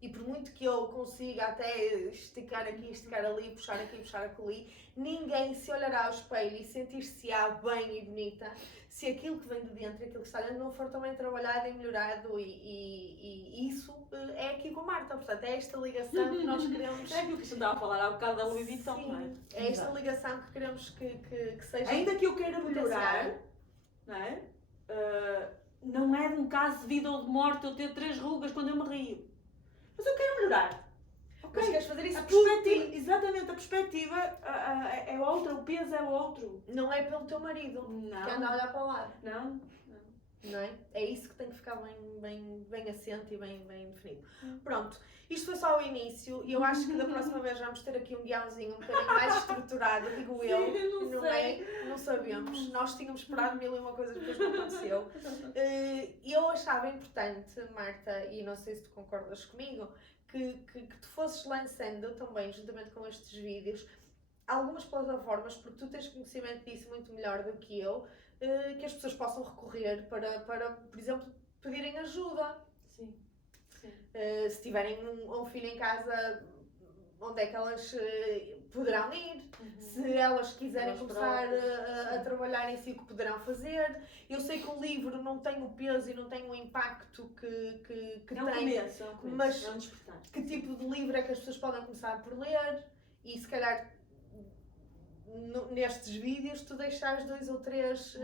E por muito que eu consiga até esticar aqui, esticar ali, puxar aqui, puxar ali, ninguém se olhará ao espelho e sentir-se-á bem e bonita se aquilo que vem de dentro, aquilo que está dentro, não for também trabalhado e melhorado, e isso é aqui com a Marta. Portanto, é esta ligação que nós queremos... É aquilo que a gente estava a falar há bocado da Louis Vuitton, não é? É esta ligação que queremos que seja... Ainda que eu queira melhorar, não é? Não é de um caso de vida ou de morte eu ter 3 rugas quando eu me rio. Mas eu quero melhorar. Okay. Mas queres fazer isso por ti? Exatamente, a perspectiva é outra, o peso é outro. Não é pelo teu marido que anda a olhar para o lado. Não é? É isso que tem que ficar bem assente e bem definido. Pronto, isto foi só o início e eu acho que da próxima vez vamos ter aqui um guiãozinho um bocadinho mais estruturado, digo eu, não é? Não sabemos. Nós tínhamos esperado 1001 coisas, depois não aconteceu. E eu achava importante, Marta, e não sei se tu concordas comigo, que tu fosses lançando também, juntamente com estes vídeos, algumas plataformas, porque tu tens conhecimento disso muito melhor do que eu, que as pessoas possam recorrer para, por exemplo, pedirem ajuda. Sim. Se tiverem um filho em casa, onde é que elas poderão ir? Se elas quiserem começar a trabalhar em si, o que poderão fazer? Eu sei que o livro não tem o peso e não tem o impacto que tem, começo, mas é um despertar. Que tipo de livro é que as pessoas podem começar por ler? E se calhar nestes vídeos tu deixares 2 ou 3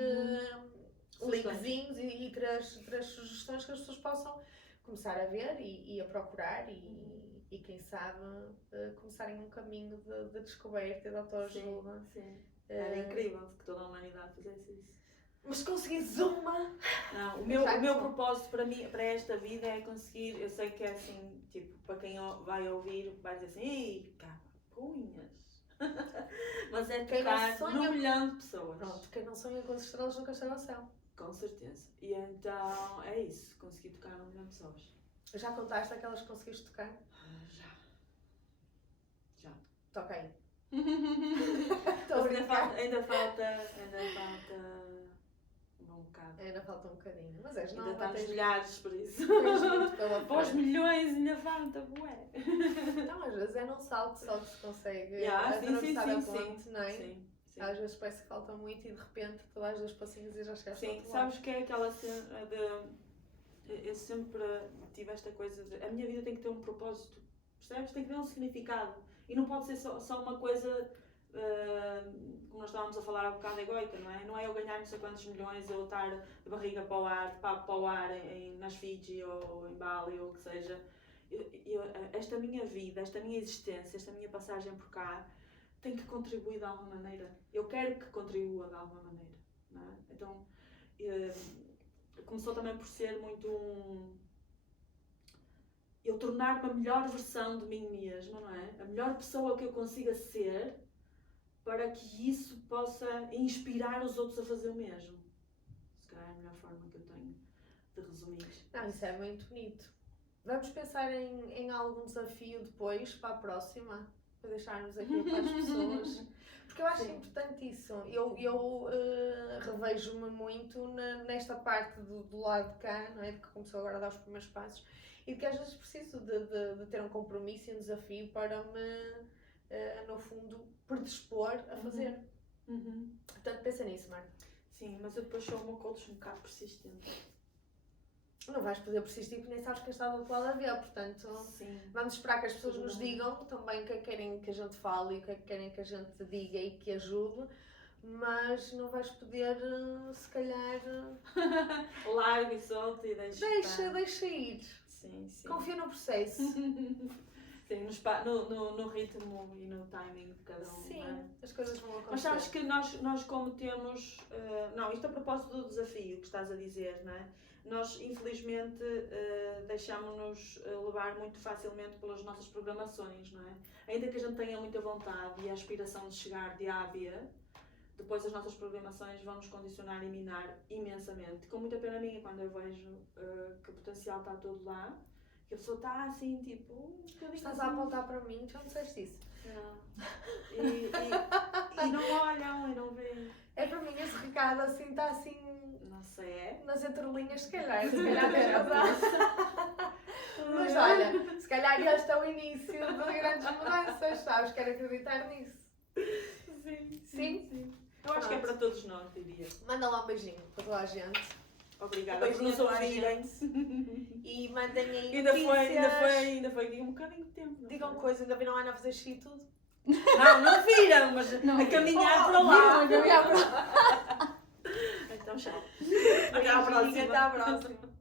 linkzinhos e 3 sugestões que as pessoas possam começar a ver e a procurar e quem sabe começarem um caminho de descoberta e de autoajuda. Sim. Era incrível que toda a humanidade fizesse isso. Mas conseguires uma... Não, o meu propósito para esta vida é conseguir, eu sei que é assim, tipo, para quem vai ouvir vai dizer assim, ei, capunhas. Mas é tocar num milhão de pessoas. Pronto, quem não sonha com as estrelas nunca chega ao céu. Com certeza. E então é isso, consegui tocar num milhão de pessoas. Já contaste aquelas que conseguiste tocar? Já. Toca aí. Ainda falta um bocado. Ainda falta um bocadinho. Mas és ainda nova, estamos milhares por isso. Para os milhões ainda falta, bué. Então às vezes é num salto só que se consegue atravessar a ponte, não é? Sim. Às vezes parece que falta muito e de repente tu dás 2 passinhos e já chegaste ao Sim, outro sabes lado. que é aquela cena de... Eu sempre tive esta coisa de... A minha vida tem que ter um propósito, percebes? Tem que ter um significado. E não pode ser só uma coisa... como nós estávamos a falar há bocado, egoica, não é? Não é eu ganhar não sei quantos milhões ou estar de barriga para o ar, de papo para o ar nas Fiji ou em Bali ou o que seja. Esta minha vida, esta minha existência, esta minha passagem por cá tem que contribuir de alguma maneira. Eu quero que contribua de alguma maneira, não é? Então, começou também por ser muito eu tornar-me a melhor versão de mim mesma, não é? A melhor pessoa que eu consiga ser, para que isso possa inspirar os outros a fazer o mesmo. Se calhar é a melhor forma que eu tenho resumir. Não, isso é muito bonito. Vamos pensar em algum desafio depois, para a próxima, para deixarmos aqui para as pessoas. Porque eu acho importante isso. Eu revejo-me muito nesta parte do lado de cá, não é? De que começou agora a dar os primeiros passos. E que às vezes preciso de ter um compromisso e um desafio para me, no fundo, predispor a fazer. Portanto, pensa nisso, Marta. Sim, mas eu depois sou uma coach um bocado persistente. Não vais poder persistir porque nem sabes quem está do outro lado a ver, portanto vamos esperar que as pessoas nos digam também o que é que querem que a gente fale e o que é que querem que a gente diga e que ajude, mas não vais poder, se calhar... Larga e solta e Deixa ir. Sim. Confia no processo. Sim, no ritmo e no timing de cada um. Sim, não é? as coisas vão acontecer. Mas sabes que nós como temos... não, isto a propósito do desafio que estás a dizer, não é? Nós, infelizmente, deixamos-nos levar muito facilmente pelas nossas programações, não é? Ainda que a gente tenha muita vontade e a aspiração de chegar de A a B, depois as nossas programações vão nos condicionar e minar imensamente. Com muita pena minha, quando eu vejo que o potencial está todo lá, que a pessoa está assim, tipo... Estás a apontar para mim, já não disseste isso. Não. E não olham e não veem. É para mim esse recado assim, está assim... Não sei, nas entrelinhas, se calhar tens razão. Mas olha, se calhar este é o início de grandes mudanças, sabes? Quero acreditar nisso. Sim? Eu acho que é para todos nós, diria. Manda lá um beijinho para toda a gente. Obrigada por nos ouvirem. E mandem aí Ainda foi aqui um bocadinho de tempo. Digam coisas, ainda viram a Ana a fazer xixi e tudo? Não viram, mas a caminhar para lá. Então, tchau. Até à próxima. Até à próxima.